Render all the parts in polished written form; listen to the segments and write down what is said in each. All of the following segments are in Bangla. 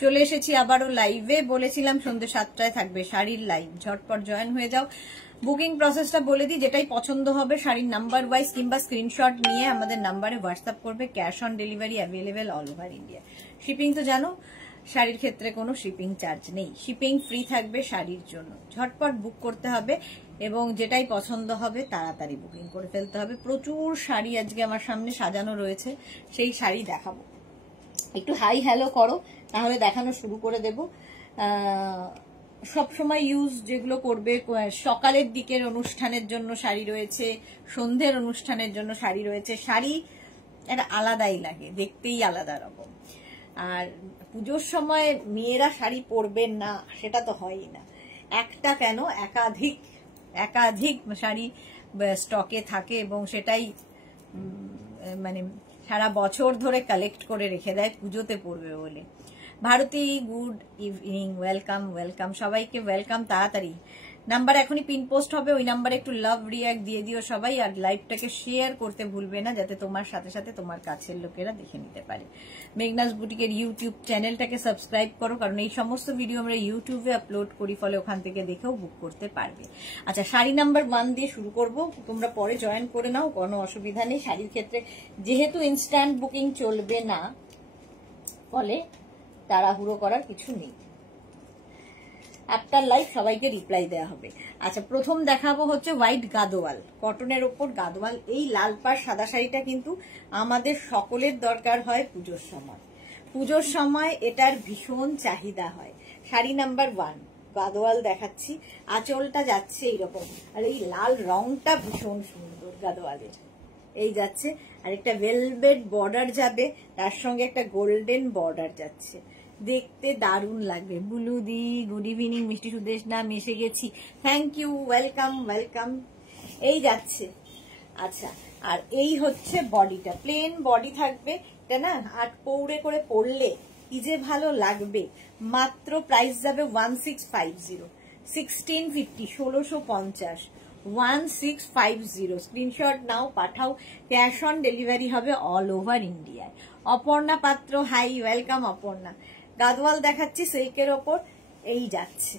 চলে এসেছি আবারও লাইভে। বলেছিলাম সন্ধ্যে 7টায় থাকবে শাড়ির লাইভ, ঝটপট জয়েন হয়ে যাও। বুকিং প্রসেসটা বলে দিই, যেটাই পছন্দ হবে শাড়ির নাম্বার ওয়াইজ কিংবা স্ক্রিনশট নিয়ে আমাদের নাম্বারে হোয়াটসঅ্যাপ করবে। Cash on delivery available all over India. Shipping তো জানো, শাড়ির ক্ষেত্রে কোনো শিপিং চার্জ নেই, শিপিং ফ্রি থাকবে শাড়ির জন্য। ঝটপট বুক করতে হবে এবং যেটাই পছন্দ হবে তাড়াতাড়ি বুকিং করে ফেলতে হবে। প্রচুর শাড়ি আজকে আমার সামনে সাজানো রয়েছে, সেই শাড়ি দেখাবো। একটু হাই হ্যালো করো, তাহলে দেখানো শুরু করে দেব। সবসময় ইউজ যেগুলো করবে, সকালের দিকের অনুষ্ঠানের জন্য শাড়ি রয়েছে, সন্ধ্যের অনুষ্ঠানের জন্য শাড়ি রয়েছে। শাড়ি একটা আলাদাই লাগে, দেখতেই আলাদা রকম। আর পুজোর সময় মেয়েরা শাড়ি পরবেন না সেটা তো হয়ই না। একটা কেন একাধিক শাড়ি স্টকে থাকে এবং সেটাই মানে সারা বছর ধরে কালেক্ট করে রেখে দেয় পুজোতে পড়বে বলে। Bharati, good evening, welcome welcome সবাইকে, ওয়েলকাম। তাড়াতাড়ি নাম্বার এখনই পিন পোস্ট হবে, ওই নাম্বারে একটু লাভ রিয়াক্ট দিয়ে দিও সবাই। আর লাইভটাকে শেয়ার করতে ভুলবে না, যাতে তোমার সাথে সাথে তোমার কাছের লোকেরা দেখে নিতে পারে। মেঘনাস বুটিকের ইউটিউব চ্যানেলটাকে সাবস্ক্রাইব করো, কারণ এই সমস্ত ভিডিও আমরা ইউটিউবে আপলোড করি, ফলে ওখান থেকে দেখেও বুক করতে পারবে। আচ্ছা, শাড়ি নাম্বার 1 দিয়ে শুরু করব, তোমরা পরে জয়েন করে নাও, কোনো অসুবিধা নেই। শাড়ির ক্ষেত্রে যেহেতু ইনস্ট্যান্ট বুকিং চলবে না, ফলে তাড়াহুড়ো করার কিছু নেই। আফটার লাইভ সবাইকে রিপ্লাই দেওয়া হবে। আচ্ছা, প্রথম দেখাবো হচ্ছে হোয়াইট গাদোয়াল, কটনের ওপর গাদোয়াল। এই লাল পাড় সাদা শাড়িটা কিন্তু আমাদের সকলের দরকার হয় পুজোর সময়। পুজোর সময় এটার ভীষণ চাহিদা হয়। শাড়ি নাম্বার 1 গাদোয়াল দেখাচ্ছি। আঁচলটা যাচ্ছে এইরকম, আর এই লাল রংটা ভীষণ সুন্দর গাদোয়ালের। এই যাচ্ছে, আর একটা ভেলভেট বর্ডার যাবে, তার সঙ্গে একটা গোল্ডেন বর্ডার যাচ্ছে, দেখতে দারুণ লাগবে। বুলুদি, গুড ইভিনিং। মিষ্টি সুদেশ নাম এসে গেছি, থ্যাংক ইউ, ওয়েলকাম ওয়েলকাম। এই যাচ্ছে। আচ্ছা, আর এই হচ্ছে বডিটা, প্লেন বডি থাকবে এটা না, আর পৌড়ে করে পরলে কি যে ভালো লাগবে। মাত্র প্রাইস যাবে 1650, 1650, 1650, 1650। স্ক্রিনশট নাও, পাঠাও। ক্যাশ অন ডেলিভারি হবে অল ওভার ইন্ডিয়ায়। অপর্ণা পাত্র, হাই, ওয়েলকাম অপর্ণা। গাদোয়াল দেখাচ্ছি সিল্কের ওপর, এই যাচ্ছে,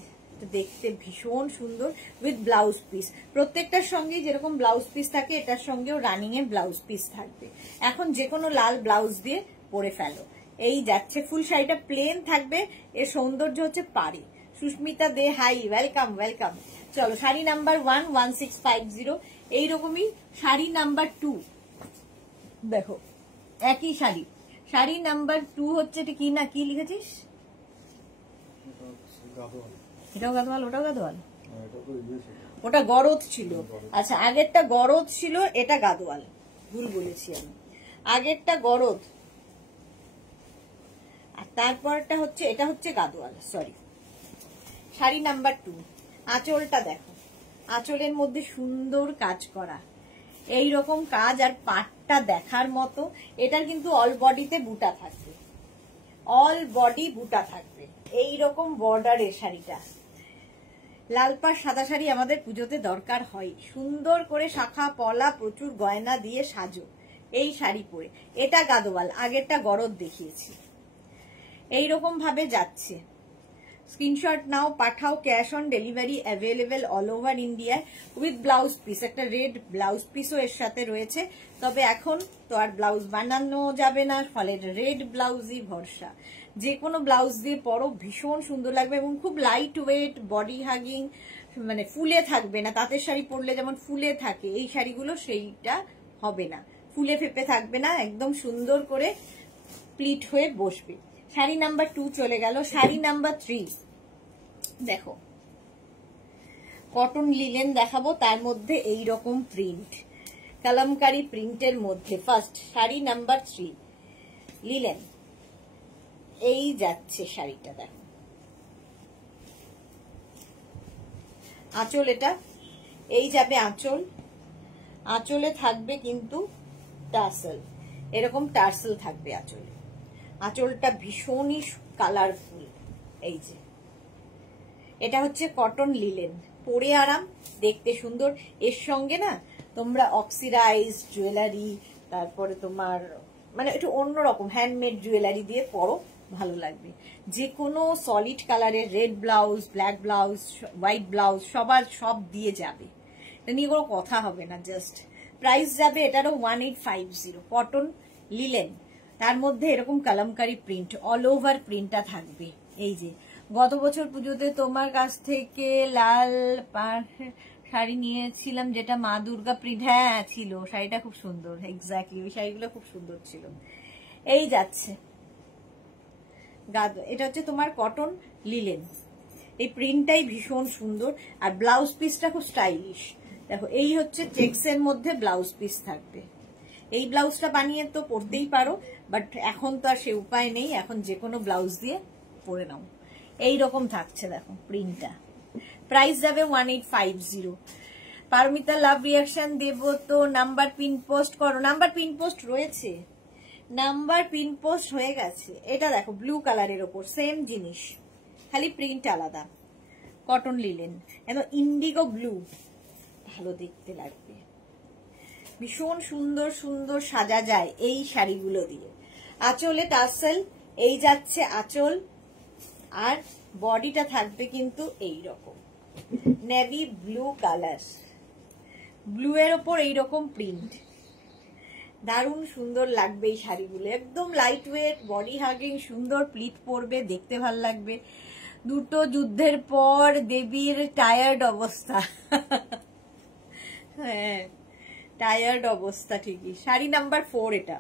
দেখতে ভীষণ সুন্দর উইথ ব্লাউজ পিস। প্রত্যেকটার সঙ্গে যেরকম ব্লাউজ পিস থাকে, এটার সঙ্গেও রানিং এ ব্লাউজ পিস থাকবে। এখন যে কোনো লাল ব্লাউজ দিয়ে পরে ফেলো। এই যাচ্ছে, ফুল শাড়িটা প্লেন থাকবে, এর সৌন্দর্য হচ্ছে পাড়ে। সুস্মিতা দে, হাই, ওয়েলকাম ওয়েলকাম। চলো, শাড়ি নাম্বার 1 1650। এইরকমই শাড়ি নাম্বার 2 দেখো, একই শাড়ি। শাড়ি নাম্বার 2 হচ্ছে, এটা কি না, কি লিখেছিস? এটাও গাদোয়াল, ওটাও গাদোয়াল, ওটা গরদ ছিল। আচ্ছা, আগেরটা গরদ ছিল, এটা গাদোয়াল, ভুল বলেছি আমি। আগেরটা গরদ, আর তারপরটা হচ্ছে, এটা হচ্ছে গাদোয়াল, সরি। শাড়ি নাম্বার 2, আঁচলটা দেখো, আঁচলের মধ্যে সুন্দর কাজ করা, এই রকম কাজ, আর পাটটা দেখার মতো। এটার কিন্তু অল বডিতে বুটা থাকবে, অল বডি বুটা থাকবে, এই রকম বর্ডারের শাড়িটা। লাল পাড় সাদা শাড়ি আমাদের পুজোতে দরকার হয়, সুন্দর করে শাখা পলা প্রচুর গয়না দিয়ে সাজো এই শাড়ি পরে। এটা গাদোয়াল, আগেরটা গরদ দেখিয়েছি। এইরকম ভাবে যাচ্ছে। স্ক্রিনশট নাও, পাঠাও। Cash on delivery available all over ইন্ডিয়ায় উইথ ব্লাউজ পিস। একটা রেড ব্লাউজ পিসও এর সাথে রয়েছে, তবে এখন তো আর ব্লাউজ বানানো যাবে না, ফলে রেড ব্লাউজই ভরসা। যে কোনো ব্লাউজ দিয়ে পরো, ভীষণ সুন্দর লাগবে এবং খুব লাইট ওয়েট, বডি হাগিং, মানে ফুলে থাকবে না। তাঁতের শাড়ি পরলে যেমন ফুলে থাকে, এই শাড়িগুলো সেইটা হবে না, ফুলে ফেপে থাকবে না, একদম সুন্দর করে প্লিট হয়ে বসবে। শাড়ি নাম্বার 2 চলে গেল। শাড়ি নাম্বার 3 দেখো, কটন লিলেন দেখাবো, তার মধ্যে এই রকম প্রিন্ট, কালামকারী প্রিন্টের মধ্যে। ফার্স্ট শাড়ি নাম্বার 3 লিলেন, এই যাচ্ছে শাড়িটা, দেখো আঁচল, এটা এই যাবে আঁচল। আঁচলে থাকবে কিন্তু টার্সেল, এরকম টার্সেল থাকবে আঁচলে। আঁচলটা ভীষণই কালারফুল। এই যে, এটা হচ্ছে কটন লিলেন, পরে আরাম, দেখতে সুন্দর। এর সঙ্গে না তোমরা অক্সিডাইজ জুয়েলারি, তারপরে তোমার মানে একটু অন্যরকম হ্যান্ডমেড জুয়েলারি দিয়ে পরো, ভালো লাগবে। যে কোনো সলিড কালারের red blouse, black blouse, white blouse সব দিয়ে যাবে, এটা নিয়ে কোনো কথা হবে না। জাস্ট প্রাইস যাবে এটারও 1850। কটন লিলেন, তার মধ্যে এরকম কালামকারি প্রিন্ট, অল ওভার প্রিন্টটা থাকবে। এই যে গত বছর পুজোতে তোমার কাছ থেকে লাল শাড়ি নিয়েছিলাম, যেটা মা দুর্গা প্রিন্ট, হ্যাঁ ছিল, শাড়িটা খুব সুন্দর, এক্স্যাক্টলি ওই শাড়িগুলো খুব সুন্দর ছিল। এই যাচ্ছে এটা হচ্ছে তোমার কটন লিলেন, এই প্রিন্টটাই ভীষণ সুন্দর, আর ব্লাউজ পিসটা খুব স্টাইলিশ। দেখো এই হচ্ছে চেক্সের মধ্যে ব্লাউজ পিস থাকবে। এই ব্লাউজটা বানিয়ে তো পরতেই পারো, বাট এখন তো আর সে উপায় নেই, এখন যে কোনো ব্লাউজ দিয়ে পরে নাও। এইরকম থাকছে দেখো প্রিন্টটা। প্রাইস যাবে 1850। পারমিতা লাভ রিয়াকশন দেব তো নাম্বার পিন পোস্ট করো। নাম্বার পিন পোস্ট রয়েছে, নাম্বার পিন পোস্ট হয়ে গেছে। এটা দেখো ব্লু কালারের ওপর সেম জিনিস, খালি প্রিন্ট আলাদা, কটন লিলেন, একদম ইন্ডিগো ব্লু, ভালো দেখতে লাগবে, ভীষণ সুন্দর সুন্দর সাজা যায় এই শাড়িগুলো দিয়ে। আঁচলে টাসেল, এই যাচ্ছে আঁচল, আর বডিটা থাকবে কিন্তু এই রকম নেভি ব্লু কালার, ব্লু এর ওপর এইরকম প্রিন্ট, দারুণ সুন্দর লাগবে এই শাড়িগুলো, একদম লাইট ওয়েট, বডি হাগিং, সুন্দর প্লিট পরবে, দেখতে ভাল লাগবে। দুটো যুদ্ধের পর দেবীর টায়ার্ড অবস্থা, হ্যাঁ টায়ার্ড অবস্থা ঠিকই। শাড়ি নাম্বার 4, এটা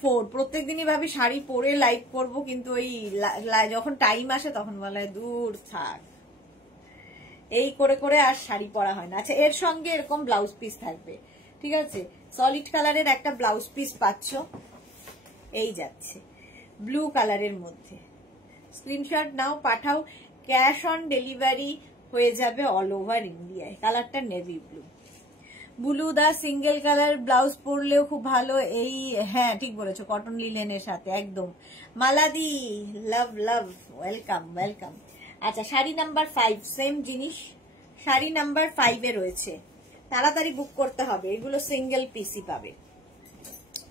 4। প্রত্যেকদিনই ভাবি শাড়ি পরে লাইভ করব, কিন্তু ওই যখন টাইম আসে তখন বলে দূর থাক, এই করে করে আর শাড়ি পরা হয় না। আচ্ছা এর সঙ্গে এরকম ব্লাউজ পিস থাকবে, ঠিক আছে, সলিড কালারের একটা ব্লাউজ পিস পাচ্ছ, এই যাচ্ছে ব্লু কালারের মধ্যে। স্ক্রিনশট নাও, পাঠাও, ক্যাশ অন ডেলিভারি হয়ে যাবে অল ওভার ইন্ডিয়ায়। কালারটা নেভি ব্লু, ব্লু দা সিঙ্গেল কালার ব্লাউজ পরলেও খুব ভালো। এই হ্যাঁ ঠিক বলেছো, কটন লিলেনের সাথে একদম। মালাদি লাভ লাভ, ওয়েলকাম ওয়েলকাম। আচ্ছা শাড়ি নাম্বার 5 সেম জিনিস, শাড়ি নাম্বার 5 এ রয়েছে, তাড়াতাড়ি বুক করতে হবে, এগুলো সিঙ্গেল পিসই পাবে,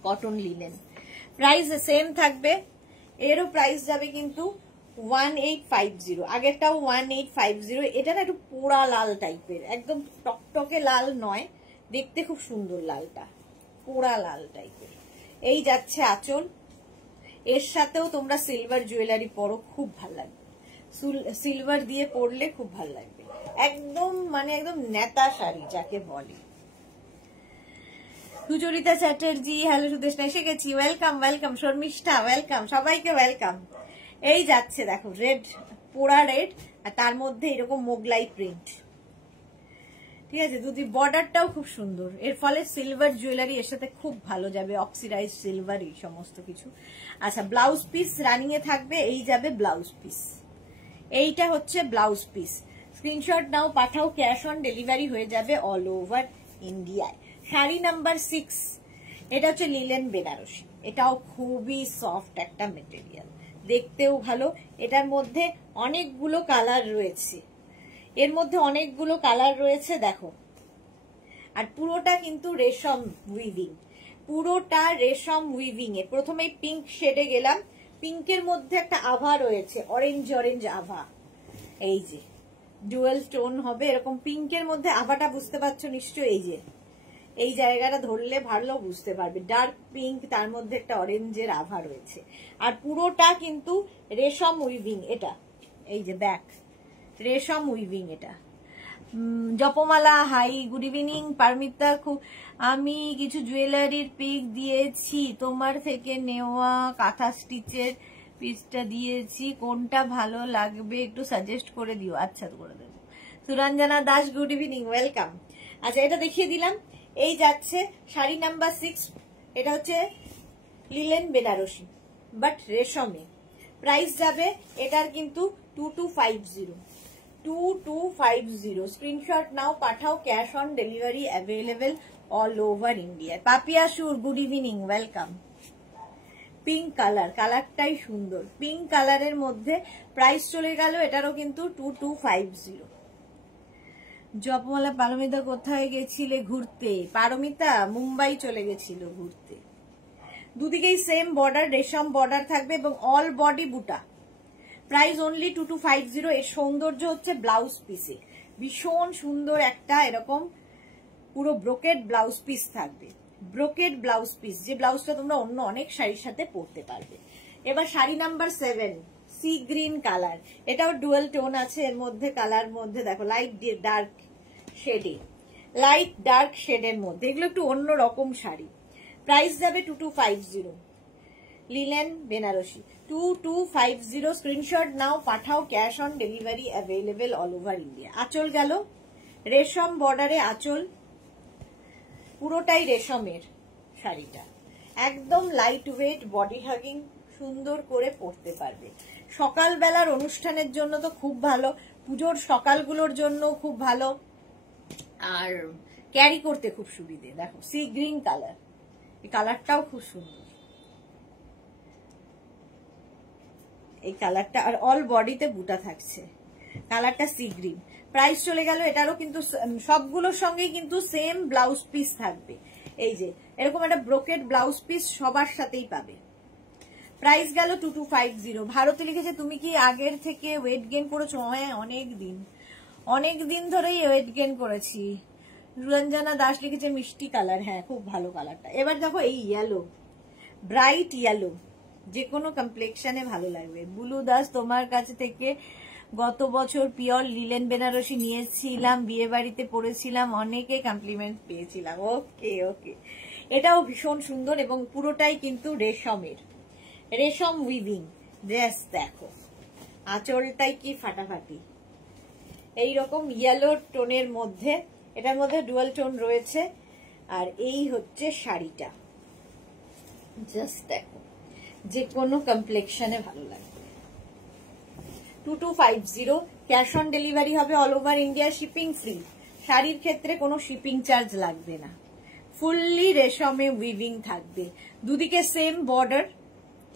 কটন লিলেন। প্রাইস সেম থাকবে, এরও প্রাইস যাবে কিন্তু 1850। আগেরটাও 1850। এটা না একটু পোড়া লাল টাইপের, একদম টকটকে লাল নয়, দেখতে খুব সুন্দর লালটা, পোড়া লাল টাইপের। এই যাচ্ছে আঁচল, এর সাথেও তোমরা সিলভার জুয়েলারি পরো, খুব ভাল লাগবে, সিলভার দিয়ে পরলে খুব ভাল লাগবে, একদম মানে একদম নেতা শাড়ি যাকে বলে। সুচরিতা চ্যাটার্জি হ্যালো সুদেশনা, এসে গেছি, ওয়েলকাম ওয়েলকাম। শর্মিষ্ঠা ওয়েলকাম, সবাইকে ওয়েলকাম। এই যাচ্ছে দেখো রেড, পোড়া রেড, আর তার মধ্যে এরকম মোগলাই প্রিন্ট, ঠিক আছে, দুটি বর্ডারটাও খুব সুন্দর, এর ফলে সিলভার জুয়েলারি এর সাথে খুব ভালো যাবে, অক্সিডাইজ সিলভার এই সমস্ত কিছু। আচ্ছা ব্লাউজ পিস রানিং এ থাকবে, এই যাবে ব্লাউজ পিস, এইটা হচ্ছে ব্লাউজ পিস। স্ক্রিনশট নাও, পাঠাও, ক্যাশ অন ডেলিভারি হয়ে যাবে অল ওভার ইন্ডিয়ায়। শাড়ি নাম্বার 6, এটা হচ্ছে লিলেন বেনারসি, এটাও খুবই সফট একটা মেটেরিয়াল, দেখতেও ভালো। এটার মধ্যে অনেকগুলো কালার রয়েছে, এর মধ্যে অনেকগুলো কালার রয়েছে দেখো, আর পুরোটা কিন্তু রেশম উইভিং, পুরোটা রেশম উইভিং এ। প্রথমে পিঙ্ক শেডে গেলাম, পিঙ্কের মধ্যে একটা আভা রয়েছে, অরেঞ্জ অরেঞ্জ আভা, এই যে ডুয়েল টোন হবে এরকম পিঙ্কের মধ্যে আভাটা, বুঝতে পারছো নিশ্চয়, এই যে এই জায়গাটা ধরলে ভালো বুঝতে পারবে, ডার্ক পিঙ্ক, তার মধ্যে একটা অরেঞ্জের আভা রয়েছে, আর পুরোটা কিন্তু রেশম উইভিং। এটা এই যে ব্যাক রেশম উইভিং, এটা। জপমালা হাই, গুড ইভিনিং। পারমিতা আমি কিছু জুয়েলারির পিক দিয়েছি, তোমার থেকে নেওয়া কাঁথা স্টিচের পিসটা দিয়েছি, কোনটা ভালো লাগবে একটু সাজেস্ট করে দিও। আচ্ছা করে দেবো। Suranjana Das good evening, welcome. আচ্ছা এটা দেখিয়ে দিলাম, এই যাচ্ছে শাড়ি নাম্বার 6, এটা হচ্ছে লিলেন বেনারসি বাট রেশমে। প্রাইস যাবে এটার কিন্তু 2250। স্ক্রিনশট নাও, পাঠাও, cash on delivery available all over India. Papiya Sur good evening, welcome. Pink colour, কালারটাই সুন্দর, পিঙ্ক কালারের মধ্যে প্রাইস চলে গেল এটারও কিন্তু 2250। জপমালা পারমিতা কোথায় গেছিলে ঘুরতে? পারমিতা মুম্বাই চলে গেছিল ঘুরতে। দুদিকেই সেম বর্ডার, রেশম বর্ডার থাকবে এবং অল বডি বুটা। Price only 2250। এর সৌন্দর্য হচ্ছে ব্লাউজ পিসে, ভীষণ সুন্দর একটা এরকম পুরো ব্রোকেড ব্লাউজ পিস থাকবে। ব্রোকেড ব্লাউজ পিস, যে ব্লাউজটা তোমরা অন্য অনেক শাড়ির সাথে পরতে পারবে। এবার sari number 7, C green colour. এটাও ডুয়াল টোন আছে এর মধ্যে, কালার মধ্যে দেখো লাইট ডার্ক শেডে, লাইট ডার্ক শেডের মধ্যে, এগুলো একটু অন্য রকম শাড়ি। প্রাইস যাবে 2250। লিলেন বেনারসি 2250। স্ক্রিনশট নাও, পাঠাও, cash on delivery available all over India. আঁচল গেল রেশম বর্ডারে, আঁচল পুরোটাই রেশমের শাড়িটা, একদম লাইট ওয়েট, বডি হাগিং, সুন্দর করে পরতে পারবে। সকালবেলার অনুষ্ঠানের জন্য তো খুব ভালো, পুজোর সকালগুলোর জন্য খুব ভালো, আর ক্যারি করতে খুব সুবিধে। দেখো সি গ্রিন কালার, এই কালারটাও খুব সুন্দর, এই কালারটা, আর অল বডিতে বুটা থাকছে, কালারটা সি গ্রিন। প্রাইস চলে গেল এটারও, কিন্তু সবগুলোর সঙ্গেই কিন্তু সেম ব্লাউজ পিস থাকবে। এই যে এরকম একটা ব্রোকেড ব্লাউজ পিস সবার সাথেই পাবে। প্রাইস গেল 2250। ভারতে লিখেছে তুমি কি আগের থেকে ওয়েট গেইন করেছো? হ্যাঁ, অনেক দিন ধরেই ওয়েট গেইন করেছি। রঞ্জনা দাস লিখেছে মিষ্টি কালার, হ্যাঁ খুব ভালো কালারটা। এবার দেখো এই ইয়েলো, ব্রাইট ইয়েলো, যে কোনো কমপ্লেক্সনে ভালো লাগবে। বুলু দাস তোমার কাছে থেকে গত বছর পিওর লিলেন বেনারসি নিয়েছিলাম, বিয়ে বাড়িতে পরেছিলাম, অনেকে কমপ্লিমেন্ট পেয়েছিলাম। ওকে ওকে, এটাও ভীষণ সুন্দর এবং পুরোটাই কিন্তু রেশমের, রেশম উইভিং। জাস্ট দেখো আঁচলটাই কি ফাটাফাটি, এইরকম ইয়েলো টোনের মধ্যে, এটার মধ্যে ডুয়াল টোন রয়েছে। আর এই হচ্ছে শাড়িটা, জাস্ট দেখো যে কোনো কমপ্লেক্সনে ভালো লাগবে। 2250। ক্যাশ অন ডেলিভারি হবে all over India, shipping free. শাড়ির ক্ষেত্রে কোনো শিপিং চার্জ লাগবে না, ফুললি রেশমে উইভিং থাকবে, দুদিকে সেম বর্ডার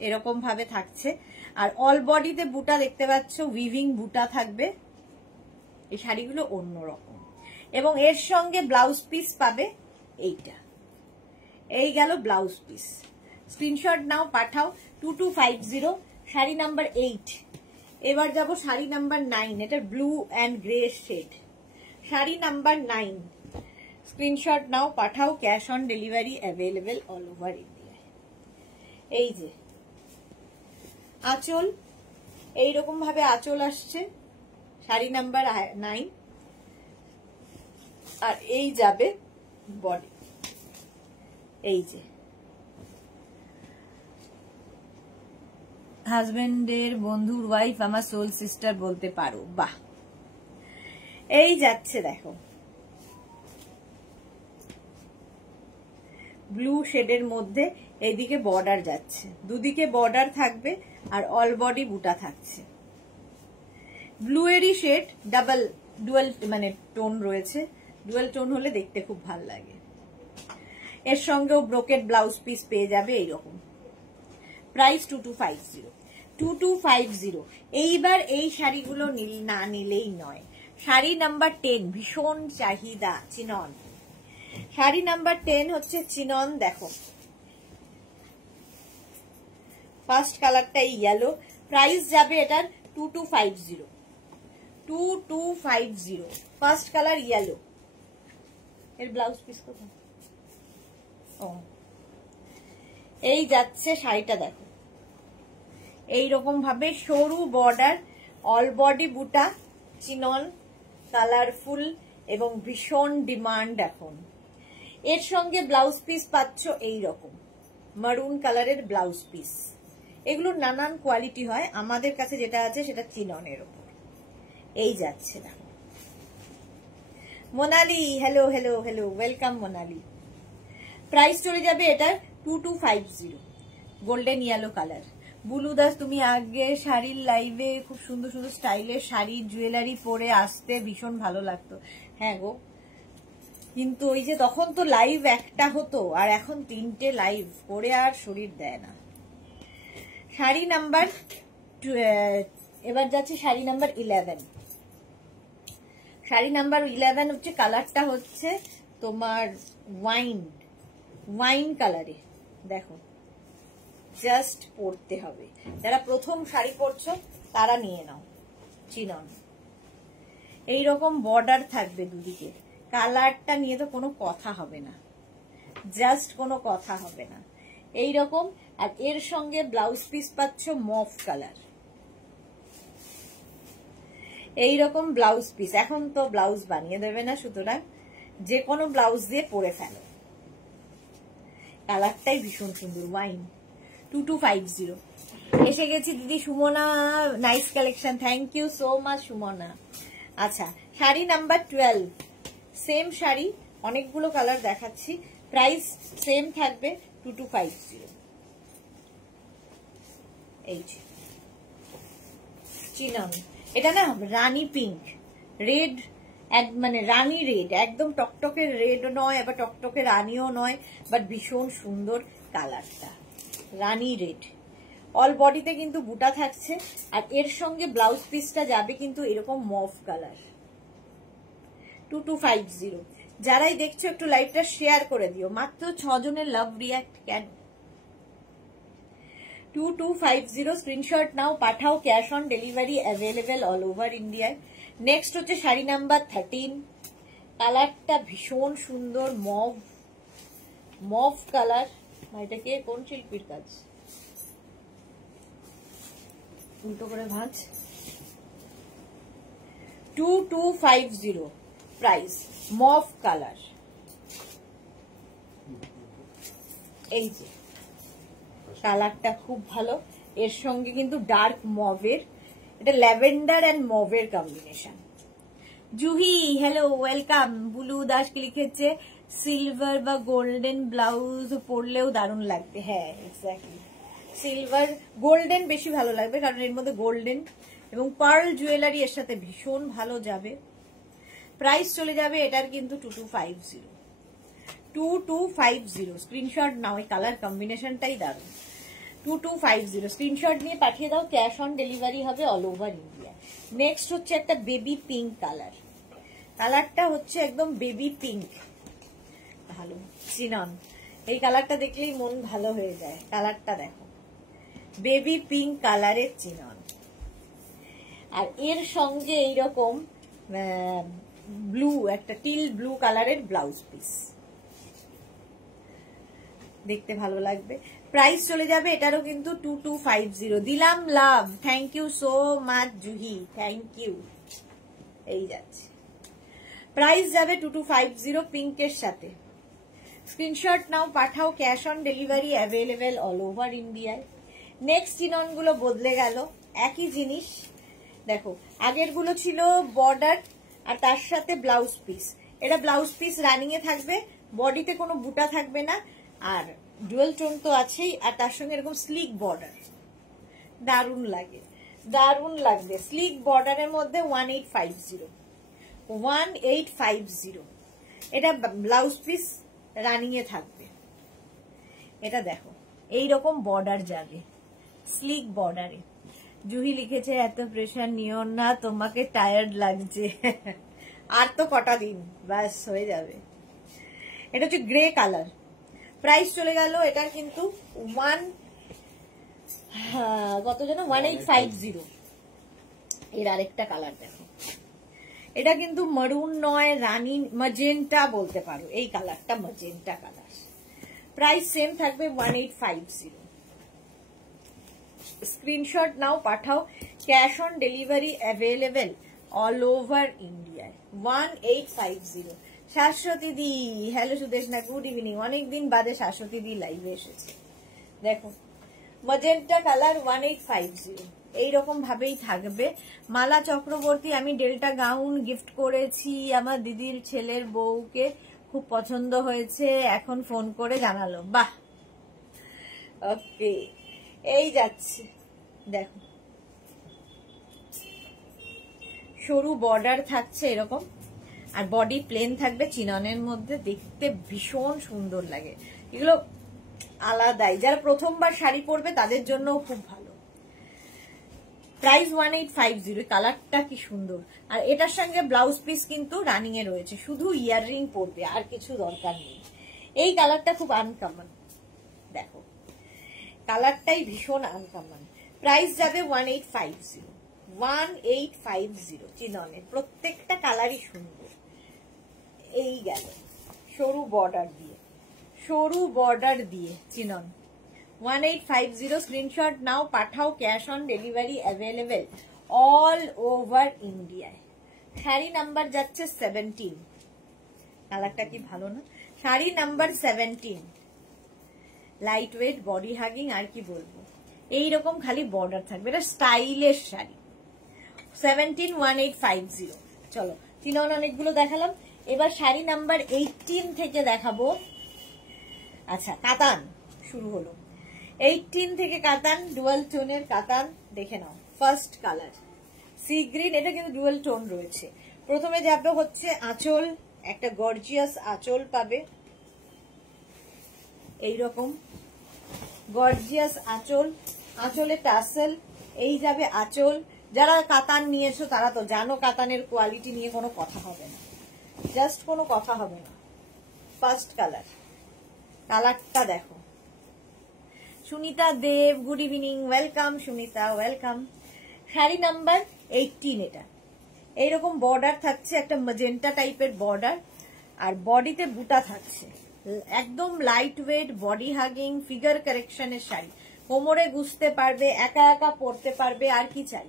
এরকম ভাবে থাকছে, আর অল বডিতে বুটা দেখতে পাচ্ছ, উইভিং বুটা থাকবে। এই শাড়িগুলো অন্যরকম, এবং এর সঙ্গে ব্লাউজ পিস পাবে এইটা। এই গেল ব্লাউজ পিস। স্ক্রিনশট নাও, পাঠাও 2250। শাড়ি নাম্বার 8। এবার যাব শাড়ি নাম্বার 9, এটা blue and grey shade. Sari number 9, screenshot নাও, পাঠাও, cash on delivery available all over India. এই যে আঁচল, এইরকম ভাবে আঁচল আসছে, শাড়ি নাম্বার 9। আর এই যাবে বডি, এই যে হাজবেন্ডের বন্ধুর ওয়াইফ আমার সোল সিস্টার বলতে পারো, বাহ। এই যাচ্ছে দেখো ব্লু শেডের মধ্যে, এইদিকে বর্ডার যাচ্ছে, দুদিকে বর্ডার থাকবে আর অল বডি বুটা থাকছে। ব্লু এরই শেড, ডাবল ডুয়াল মানে টোন রয়েছে, ডুয়াল টোন হলে দেখতে খুব ভালো লাগে। এর সঙ্গেও ব্রোকেড ব্লাউজ পিস পেয়ে যাবে এইরকম। প্রাইস 2250। 2250। এইবার এই শাড়িগুলো না নিলেই নয়। শাড়ি নাম্বার 10, ভীষণ চাহিদা, চিনন। শাড়ি নাম্বার 10 হচ্ছে চিনন। দেখো ফার্স্ট কালারটা ইয়েলো, প্রাইস যাবে এটার 2250। 2250। ফার্স্ট কালার ইয়েলো, এর ব্লাউজ পিস কোথায়? ও, এই যাচ্ছে শাড়িটা। দেখো এইরকম ভাবে সরু বর্ডার, অল বডি বুটা, চিনন, কালারফুল এবং ভীষণ ডিমান্ড এখন। এর সঙ্গে ব্লাউজ পিস পাচ্ছ এইরকম মারুন কালারের ব্লাউজ পিস। এগুলো নানান কোয়ালিটি হয়, আমাদের কাছে যেটা আছে সেটা চিননের ওপর। এই যাচ্ছে দেখো Monali, hello hello hello, welcome Monali. Price চলে যাবে এটার 2250। Golden yellow colour. Bulu Das তুমি আগে শাড়ির লাইভে খুব সুন্দর সুন্দর স্টাইলের শাড়ি জুয়েলারি পরে আসতে, ভীষণ ভালো লাগতো। হ্যাঁ গো, কিন্তু ওই যে তখন তো লাইভ একটা হতো, আর এখন 3টে লাইভ করে আর শরীর দেয় না। শাড়ি নাম্বার, এবার যাচ্ছে শাড়ি নাম্বার 11। শাড়ি নাম্বার 11 হচ্ছে, কালারটা হচ্ছে তোমার ওয়াইন কালারে। দেখো জাস্ট পরতে হবে। যারা প্রথম শাড়ি পরছো তারা নিয়ে নাও। চিনন এইরকম বর্ডার থাকবে দুদিকে, কালারটা নিয়ে তো কোনো কথা হবে না, জাস্ট কোনো কথা হবে না এইরকম। আর এর সঙ্গে ব্লাউজ পিস পাচ্ছ মফ কালার, এইরকম ব্লাউজ পিস। এখন তো ব্লাউজ বানিয়ে দেবে না, সুতরাং যে কোনো ব্লাউজ দিয়ে পরে ফেলো। কালারটাই ভীষণ সুন্দর, ওয়াইন। 2250 এসে গেছি দিদি Sumana, nice collection, thank you so much Sumana. আচ্ছা, শাড়ি নাম্বার 12, সেম শাড়ি, অনেকগুলো কালার দেখাচ্ছি, প্রাইস সেম থাকবে 2250। এই চিনন, এটা না রানী পিঙ্ক, রেড, মানে রানী রেড, একদম টকটকে রেড নয় আবার টকটকে রানীও নয়, বাট ভীষণ সুন্দর কালারটা, রানী রেড। অল বডিতে কিন্তু বুটা থাকছে, আর এর সঙ্গে ব্লাউজ পিসটা যাবে কিন্তু এরকম মফ কালার। 2250। যারাই দেখছো একটু লাইভটা শেয়ার করে দিও, মাত্র 6 জনের লাভ রিয়াক্ট কেন। 2250 স্ক্রিনশট নাও, পাঠাও, cash on delivery available all over ইন্ডিয়ায়। নেক্সট হচ্ছে শাড়ি নাম্বার 13, কালারটা ভীষণ সুন্দর, মভ কালার। এটাকে কোন শিল্পীর কাজ, উল্টো করে ভাঁজ। 2250 প্রাইস, মভ কালার। এই যে কালারটা খুব ভালো, এর সঙ্গে কিন্তু ডার্ক মভের, এটা ল্যাভেন্ডার এন্ড মভের combination. Juhi hello, welcome. Bulu Das কি লিখেছে, সিলভার বা গোল্ডেন ব্লাউজ পরলেও দারুণ লাগবে। হ্যাঁ এক্স্যাক্টলি, সিলভার গোল্ডেন বেশি ভালো লাগবে, কারণ এর মধ্যে গোল্ডেন এবং পার্ল জুয়েলারি এর সাথে ভীষণ ভালো যাবে। প্রাইস চলে যাবে এটার কিন্তু 2250। 2250 স্ক্রিনশট নাও, এই কালার কম্বিনেশনটাই দারুণ। 2250 স্ক্রিনশট নিয়ে পাঠিয়ে দাও, ক্যাশ অন ডেলিভারি হবে অল ওভার ইন্ডিয়া। নেক্সট হচ্ছে একটা বেবি পিঙ্ক কালার, কালারটা হচ্ছে একদম বেবি পিঙ্ক, ভালো চিনন, এই কালারটা দেখলেই মন ভালো হয়ে যায়। কালারটা দেখো, বেবি পিঙ্ক কালারের চিনন, আর এর সঙ্গে এইরকম ব্লু, একটা টিল ব্লু কালারের ব্লাউজ পিস, দেখতে ভালো লাগবে। প্রাইস চলে যাবে এটারও কিন্তু 2250। দিলাম লাভ, thank you so much Juhi, thank you. এই যাচ্ছে, প্রাইস যাবে 2250 পিঙ্কের সাথে। স্ক্রিনশট নাও, পাঠাও, cash on delivery available all over ইন্ডিয়ায়। নেক্সট চিনন গুলো বদলে গেল, একই জিনিস দেখো, আগের গুলো ছিল বর্ডার আর তার সাথে ব্লাউজ পিস, এটা ব্লাউজ পিস রানিং এ থাকবে, বডিতে কোনো বুটা থাকবে না, আর ডুয়েল টোন তো আছেই, আর তার সঙ্গে এরকম স্লিক বর্ডার, দারুণ লাগে, দারুণ লাগবে। স্লিক বর্ডারের মধ্যে 1850 এটা ব্লাউজ পিস রানিং এ থাকবে। এটা দেখো এইরকম বর্ডার যাবে, স্লিক বর্ডারে। জুহি লিখেছে এত প্রেশার নিও না, তোমাকে টায়ার্ড লাগছে। আর তো কটা দিন, ব্যাস হয়ে যাবে। এটা হচ্ছে গ্রে কালার, প্রাইস চলে গেল এটার কিন্তু কত যেন 1850। এর আরেকটা কালার দেখো, এটা কিন্তু মারুন নয়, রানী ম্যাজেন্টা বলতে পারো, এই কালারটা ম্যাজেন্টা কালার। প্রাইস সেম থাকবে 1850। স্ক্রিনশট নাও, পাঠাও, cash on delivery available all over ইন্ডিয়ায়। 1850। শাশ্বতী দি হ্যালো, সুদেশ না, গুড ইভিনিং, অনেকদিন বাদে শাশ্বতী দি লাইভে এসেছে। দেখো ম্যাজেন্টা কালার 1850, এইরকম ভাবেই থাকবে। মালা চক্রবর্তী, আমি ডেল্টা গাউন গিফট করেছি আমার দিদির ছেলের বউকে, খুব পছন্দ হয়েছে, এখন ফোন করে জানালো। বাহ, ওকে, এই যাচ্ছে দেখো, সরু বর্ডার থাকছে এরকম, আর বডি প্লেন থাকবে চিননের মধ্যে, দেখতে ভীষণ সুন্দর লাগে। এগুলো আলাদাই, যারা প্রথমবার শাড়ি পরবে তাদের জন্য খুব ভালো। প্রাইস 1850। কালারটা কি সুন্দর, আর এটার সঙ্গে ব্লাউজ পিস কিন্তু রানিং এ রয়েছে, শুধু ইয়াররিং পরবে, আর কিছু দরকার নেই। এই কালারটা খুব আনকমন, দেখো কালারটাই ভীষণ আনকমন। প্রাইস যাবে 1850, 1850 চিননের। প্রত্যেকটা কালারই সুন্দর। এই গেল সরু বর্ডার দিয়ে চিনন 1850। স্ক্রিনশট নাও, পাঠাও, cash on delivery available all over ইন্ডিয়ায়। শাড়ি নাম্বার যাচ্ছে 17। কালারটা কি ভালো না? Sari number 17, light weight, body hugging, আর কি বলবো, এইরকম খালি বর্ডার থাকবে। এটা স্টাইলিশ শাড়ি। 17, 1850। চলো চিনন অনেকগুলো দেখালাম, এবার শাড়ি নাম্বার 18 থেকে দেখাবো। আচ্ছা, কাতান শুরু হলো। 18 থেকে কাতান, ডুয়াল টোনের কাতান। দেখে নাও, ফার্স্ট কালার সি গ্রিন, এটা কিন্তু ডুয়াল টোন রয়েছে। প্রথমে যাবে হচ্ছে আঁচল, একটা গর্জিয়াস আঁচল পাবে, এইরকম গর্জিয়াস আঁচল, আঁচলে টাসেল, এই যাবে আঁচল। যারা কাতান নিয়েছো তারা তো জানো কাতানের কোয়ালিটি নিয়ে কোনো কথা হবে না, জাস্ট কোনো কথা হবে না। ফার্স্ট কালার, কালারটা দেখো। Sunita Deb, good evening, welcome Sunita, welcome. Sari number 18 এটা। এইরকম বর্ডার থাকছে, একটা ম্যাজেন্টা টাইপের বর্ডার, আর বডিতে বুটা থাকছে। একদম light weight, body hugging, figure কারেকশনের শাড়ি। কোমরে গুছতে পারবে, একা একা পরতে পারবে, আর কি চাই।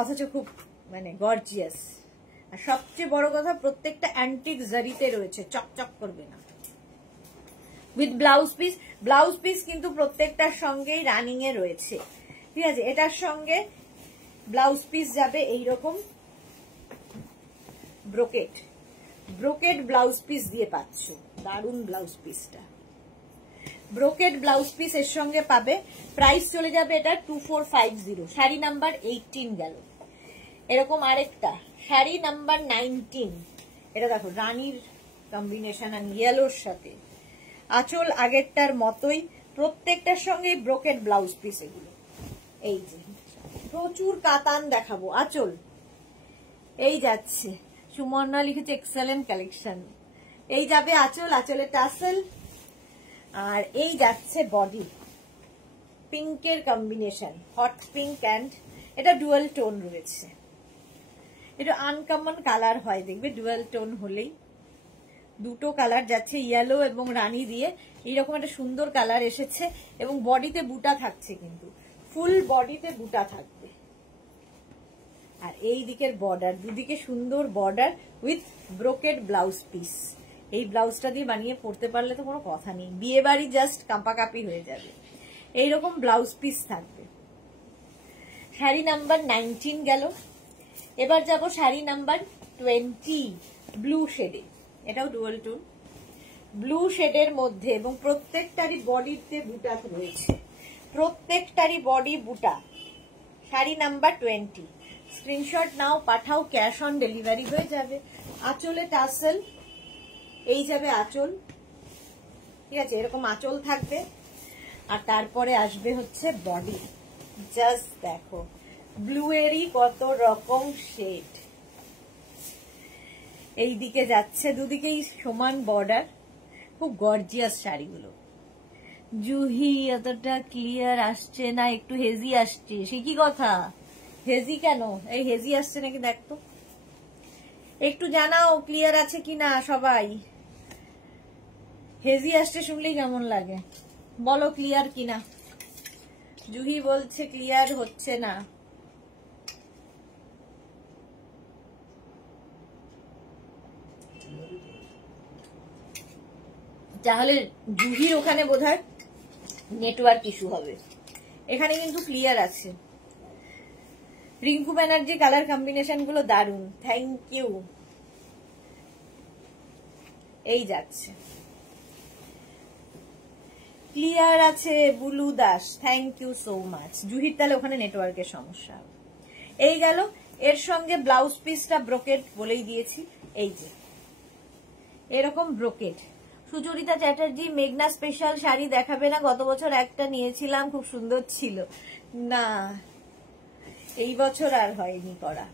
অথচ খুব মানে গর্জিয়াস। আর সবচেয়ে বড় কথা, প্রত্যেকটা অ্যান্টিক জারিতে রয়েছে, চকচক করবে না। With blouse piece, blouse piece কিন্তু প্রত্যেকটার সঙ্গেই রানিং এ রয়েছে, ঠিক আছে। এটার সঙ্গে ব্লাউজ পিস যাবে এইরকম ব্রোকেট, ব্রোকেট ব্লাউজ পিস দিয়ে পাচ্ছ। দারুন ব্লাউজ পিসটা, ব্রোকেট ব্লাউজ পিস এর সঙ্গে পাবে। প্রাইস চলে যাবে এটা 2450। শাড়ি নাম্বার 18 গেল। এরকম আরেকটা শাড়ি নাম্বার 19। এটা দেখো, রানীর কম্বিনেশন আর ইয়েলোর সাথে, আঁচল আগেরটার মতোই, প্রত্যেকটার সঙ্গে ব্রোকেট ব্লাউজ পিস এগুলো। এই যে প্রচুর কাতান দেখাবো। আঁচল এই যাচ্ছে, সুমনা লিখেছে এক্সেলেন্ট কালেকশন। এই যাবে আঁচল, আঁচলে টাসেল, আর এই যাচ্ছে বডি, পিঙ্কের কম্বিনেশন, হট পিঙ্ক অ্যান্ড এটা ডুয়াল টোন রয়েছে। এটা আনকমন কালার হয়, দেখবে ডুয়াল টোন হলেই। দুটো কালার যাচ্ছে, ইয়েলো এবং রানী দিয়ে, এইরকম একটা সুন্দর কালার এসেছে। এবং বডিতে বুটা থাকছে, কিন্তু ফুল বডিতে বুটা থাকবে। আর এই দিকের বর্ডার, দুদিকে সুন্দর border with brocade blouse piece. এই ব্লাউজটা দিয়ে বানিয়ে পরতে পারলে তো কোনো কথা নেই, বিয়ে বাড়ি জাস্ট কাঁপাকাঁপি হয়ে যাবে। এইরকম ব্লাউজ পিস থাকবে। শাড়ি নাম্বার 19 গেল। এবার যাব শাড়ি নাম্বার 20, ব্লু শেডে। এটাও ডুয়াল টোন, ব্লু শেডের মধ্যে, এবং প্রত্যেকটারই বডিতে বুটা রয়েছে, প্রত্যেকটারই বডি বুটা। শাড়ি নাম্বার 20। স্ক্রিনশট নাও, পাঠাও, ক্যাশ অন ডেলিভারি হয়ে যাবে। আঁচলে টাসেল, এই যাবে আঁচল, ঠিক আছে, এরকম আঁচল থাকবে। আর তারপরে আসবে হচ্ছে বডি। জাস্ট দেখো, ব্লু এরই কত রকম শেড। এই দিকে যাচ্ছে, দুদিকেই সমান বর্ডার, খুব গর্জিয়াস শাড়িগুলো। জুহি এতটা ক্লিয়ার আসছে না, একটু হেজি আসছে। সে কি কথা, হেজি কেন? এই হেজি আসছে নাকি দেখতো, একটু জানাও ক্লিয়ার আছে কিনা সবাই। হেজি আসছে শুনলেই কেমন লাগে, বলো ক্লিয়ার কিনা। জুহি বলছে ক্লিয়ার হচ্ছে না। তাহলে জুহির ওখানে বোধহয় নেটওয়ার্ক ইস্যু হবে, এখানে কিন্তু ক্লিয়ার আছে। রিঙ্কু ব্যানার্জি, কালার কম্বিনেশন গুলো দারুন, থ্যাংক ইউ। এই যাচ্ছে, ক্লিয়ার আছে Bulu Das, thank you so much. জুহির তাহলে ওখানে নেটওয়ার্কের সমস্যা। এই গেল, এর সঙ্গে ব্লাউজ পিসটা ব্রোকেট বলেই দিয়েছি। এই যে এরকম ব্রোকেট। সুচরিতা চ্যাটার্জি, মেঘনা স্পেশাল শাড়ি দেখাবে না? গত বছর একটা নিয়েছিলাম, খুব সুন্দর ছিল। না, এই বছর আর হয়নি করা।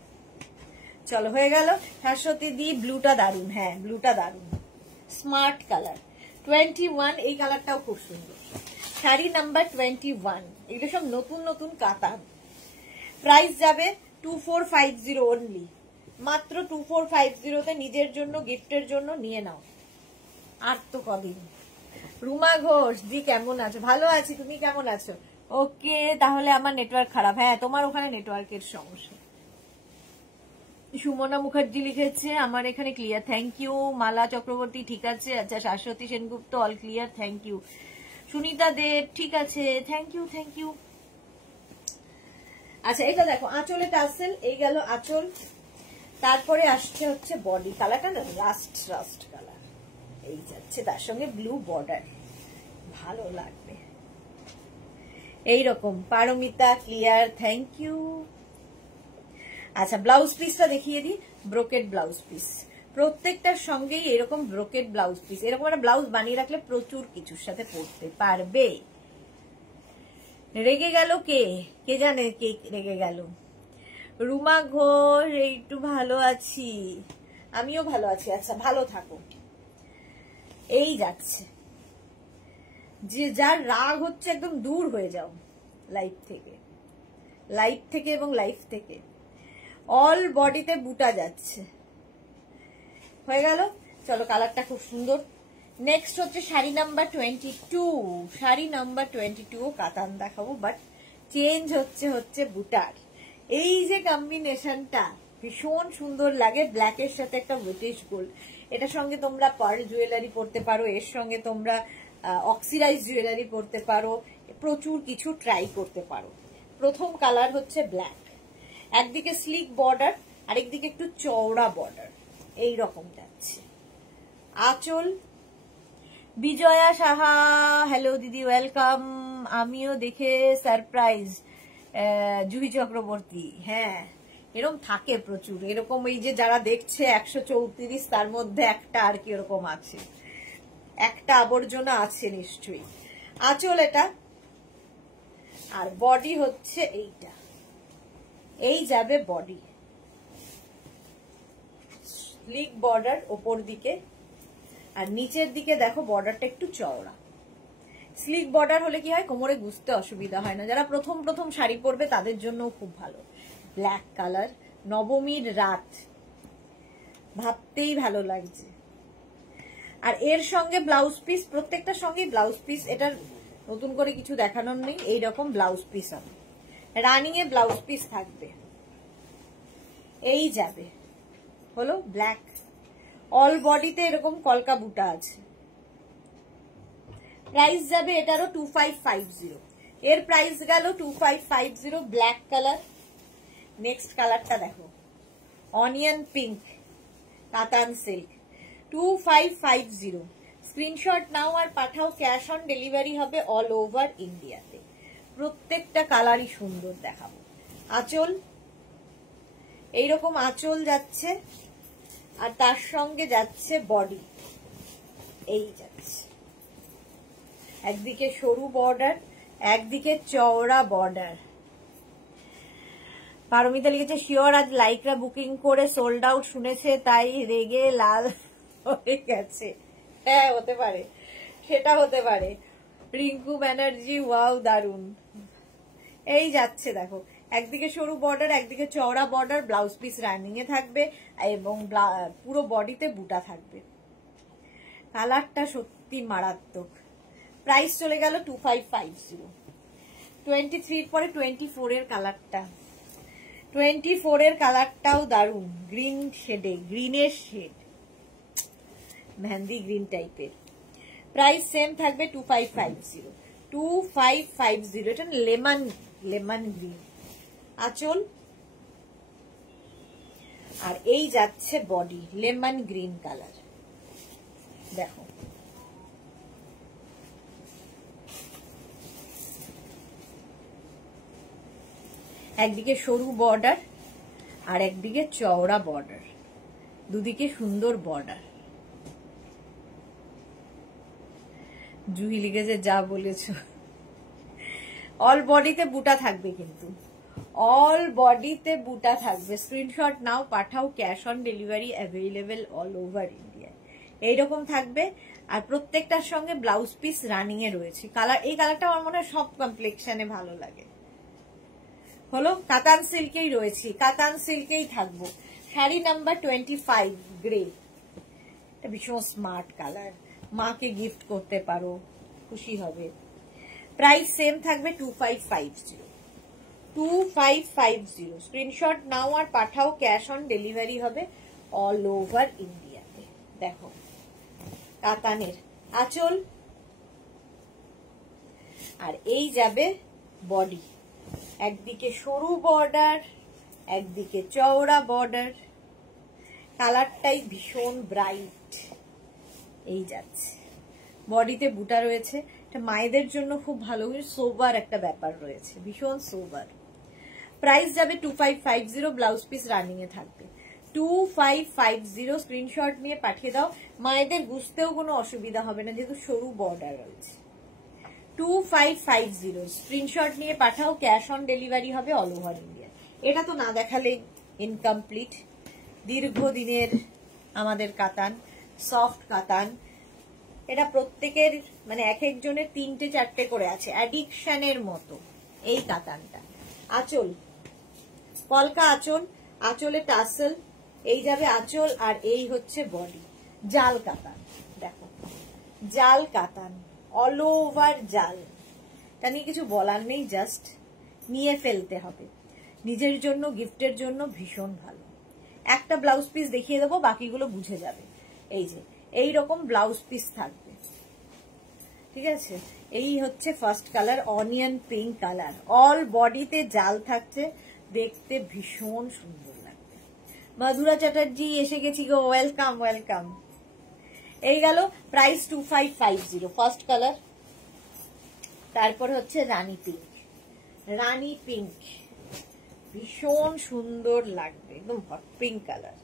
চলো হয়ে গেল। শাশ্বতী দি, ব্লুটা দারুন, হ্যাঁ ব্লুটা দারুন, স্মার্ট কালার। 21, এই কালারটাও খুব সুন্দর। শাড়ি নাম্বার 21, এগুলো সব নতুন নতুন কাতান। প্রাইস যাবে 2450 অনলি, মাত্র 2450 তে নিজের জন্য গিফটের জন্য নিয়ে নাও। আর তো কদিন। রুমা ঘোষ দি কেমন আছো? ভালো আছি, তুমি কেমন আছো? ওকে, তাহলে আমার নেটওয়ার্ক খারাপ। হ্যাঁ, তোমার ওখানে নেটওয়ার্কের সমস্যা। সুমনা মুখার্জি লিখেছে আমার এখানে clear, thank you. Mala Chakraborty ঠিক আছে, আচ্ছা। Shashwati Sengupta all clear, thank you. Sunita Deb ঠিক আছে, থ্যাংক ইউ থ্যাংক ইউ। আচ্ছা, এটা দেখো আঁচলে টাসেল, এই গেল আঁচল। তারপরে আসছে হচ্ছে বডি কালারটা না, রাস্ট কালার, এই যাচ্ছে তার সঙ্গে ব্লু বর্ডার, ভালো লাগবে এইরকম। Paromita clear, thank you. আচ্ছা, ব্লাউজ পিসটা দেখিয়ে দিই। ব্রোকেড ব্লাউজ পিস, প্রত্যেকটার সঙ্গেই এরকম ব্রোকেড ব্লাউজ পিস। এরকম একটা ব্লাউজ বানিয়ে রাখলে প্রচুর কিছুর সাথে পরতে পারবে। রেগে গেল কে? কে জানে কে রেগে গেল? রুমা ঘোষ, একটু ভালো আছি, আমিও ভালো আছি। আচ্ছা, ভালো থাকো। এই যাচ্ছে, যে যার রাগ হচ্ছে একদম দূর হয়ে যাও লাইফ থেকে এবং লাইফ থেকে। অল বডিতে বুটা যাচ্ছে, হয়ে গেল। চলো, কালারটা খুব সুন্দর। নেক্সট হচ্ছে শাড়ি নাম্বার 22। শাড়ি নাম্বার 22 কাতান দেখাবো, বাট চেঞ্জ হচ্ছে বুটার। এই যে কম্বিনেশনটা ভীষণ সুন্দর লাগে, ব্ল্যাকের সাথে একটা ব্রিটিশ গোল্ড। এটার সঙ্গে তোমরা পার্ল জুয়েলারি পরতে পারো, এর সঙ্গে তোমরা অক্সিডাইজ জুয়েলারি পরতে পারো, প্রচুর কিছু ট্রাই করতে পারো। প্রথম কালার হচ্ছে ব্ল্যাক, একদিকে স্লিক বর্ডার, আরেকদিকে একটু চওড়া বর্ডার, এই রকম যাচ্ছে। আঁচল, বিজয়া সাহা হ্যালো দিদি, ওয়েলকাম। আমিও দেখে সারপ্রাইজ। জুহি চক্রবর্তী, হ্যাঁ এরকম থাকে প্রচুর। এরকম এই যে যারা দেখছে 134, তার মধ্যে একটা আর কি এরকম আছে, একটা আবর্জনা আছে নিশ্চয়ই। আঁচল এটা, আর বডি হচ্ছে এইটা, এই যাবে বডি। স্লিক বর্ডার ওপর দিকে, আর নিচের দিকে দেখো বর্ডারটা একটু চওড়া। স্লিক বর্ডার হলে কি হয়, কোমরে গুজতে অসুবিধা হয় না। যারা প্রথম শাড়ি পরবে তাদের জন্য খুব ভালো। ব্ল্যাক কালার, নবমীর রাত, ভাবতেই ভালো লাগছে। আর এর সঙ্গে ব্লাউজ পিস, প্রত্যেকটার সঙ্গে ব্লাউজ পিস, এটার নতুন করে কিছু দেখানোর নেই। এইরকম ব্লাউজ পিস হবে, রানিং এ ব্লাউজ পিস থাকবে, এই যাবে হলো ব্ল্যাক। অল বডিতে এরকম কলকা বুটা আছে। প্রাইস যাবে এটারও 2550। এর প্রাইস গেল 2550, ব্ল্যাক কালার। নেক্সট কালারটা দেখো, onion pink katan silk, 2550। Screenshot নাও আর পাঠাও, ক্যাশ অন ডেলিভারি হবে অল ওভার ইন্ডিয়াতে। প্রত্যেকটা কালারই সুন্দর দেখাবো। আঁচল, এইরকম আঁচল যাচ্ছে, আর তার সঙ্গে যাচ্ছে বডি, এই যাচ্ছে। একদিকে সরু বর্ডার, একদিকে চওড়া বর্ডার। পারমিতা লিখেছে শিওর আজ লাইকরা বুকিং করে সোল্ড আউট শুনেছে, তাই রেগে লাল হয়ে গেছে। হ্যাঁ, হতে পারে, সেটা হতে পারে। রিঙ্কু ব্যানার্জি, ওয়াও দারুন। এই যাচ্ছে দেখো, একদিকে সরু বর্ডার, একদিকে চওড়া বর্ডার, ব্লাউজ পিস রানিং এ থাকবে এবং পুরো বডিতে বুটা থাকবে। কালারটা সত্যি মারাত্মক। প্রাইস চলে গেল 2550। 23 পরে 24 এর কালারটা, 24 এর কালারটাও দারুন, গ্রিন শেডে, গ্রিনের শেড, মেহেন্দি গ্রিন টাইপের। প্রাইস সেম থাকবে 2550। 2550, এটা লেমন গ্রিন আঁচল, আর এই যাচ্ছে বডি লেমন গ্রিন কালার। দেখো, একদিকে সরু বর্ডার আর একদিকে চওড়া বর্ডার, দুদিকে সুন্দর বর্ডার। জুহি লিখেছে যা বলেছ। অল বডিতে বুটা থাকবে, কিন্তু অল বডিতে বুটা থাকবে। স্ক্রিনশট নাও পাঠাও, cash on delivery available all over India. এইরকম থাকবে। আর প্রত্যেকটার সঙ্গে ব্লাউজ পিস রানিং এ রয়েছে। কালার, এই কালারটা আমার মনে হয় সব কমপ্লেক্সনে ভালো লাগে। হলো কাতান সিল্কেই রয়েছি, কাতান সিল্কেই থাকবো। শাড়ি নাম্বার 25 গ্রে, এটা ভীষণ স্মার্ট কালার, মাকে গিফট করতে পারো, খুশি হবে। প্রাইস সেম থাকবে 2550, 2550। স্ক্রিনশট নাও আর পাঠাও, ক্যাশ অন ডেলিভারি হবে অল ওভার ইন্ডিয়াতে। দেখো কাতানের আঁচল, আর এই যাবে বডি, একদিকে সরু বর্ডার, একদিকে চওড়া বর্ডার, কালারটাই ভীষণ ব্রাইট। এই যাচ্ছে বডিতে বুটা রয়েছে, এটা মায়েদের জন্য খুব ভালো, সোবার একটা ব্যাপার রয়েছে, ভীষণ সোবার। প্রাইস যাবে 2550, ব্লাউজ পিস রানিং এ থাকবে 2550। স্ক্রিনশট নিয়ে পাঠিয়ে দাও, মায়েদের বুঝতেও কোনো অসুবিধা হবে না যেহেতু সরু বর্ডার রয়েছে। 2550 স্ক্রিনশট নিয়ে পাঠাও, ক্যাশ অন ডেলিভারি হবে অল ওভার ইন্ডিয়া। এটা তো না দেখালে ইনকমপ্লিট। দীর্ঘদিনের আমাদের কাতান, সফট কাতান, এটা প্রত্যেকের মানে এক একজনের 3-4টে করে আছে, অ্যাডিকশনের মতো এই কাতানটা। আঁচল, কলকা আঁচল, আঁচলে টাসেল, এই যাবে আঁচল, আর এই হচ্ছে বডি। জাল কাতান, দেখো জাল কাতান, অল ওভার জাল। তা নিয়ে কিছু বলার নেই, জাস্ট নিয়ে ফেলতে হবে, নিজের জন্য গিফটের জন্য ভীষণ ভালো। একটা ব্লাউজ পিস দেখিয়ে দেবো, বাকিগুলো বুঝে যাবে। এই যে এইরকম ব্লাউজ পিস থাকবে, ঠিক আছে। এই হচ্ছে first colour, onion pink colour, all বডিতে জাল থাকছে, দেখতে ভীষণ সুন্দর লাগবে। মধুরা চ্যাটার্জি এসে গেছি গো, ওয়েলকাম ওয়েলকাম। এই গেল প্রাইস 2550, ফার্স্ট কালার। তারপর হচ্ছে রানী পিঙ্ক, রানী পিঙ্ক ভীষণ সুন্দর লাগবে, একদম hot pink colour.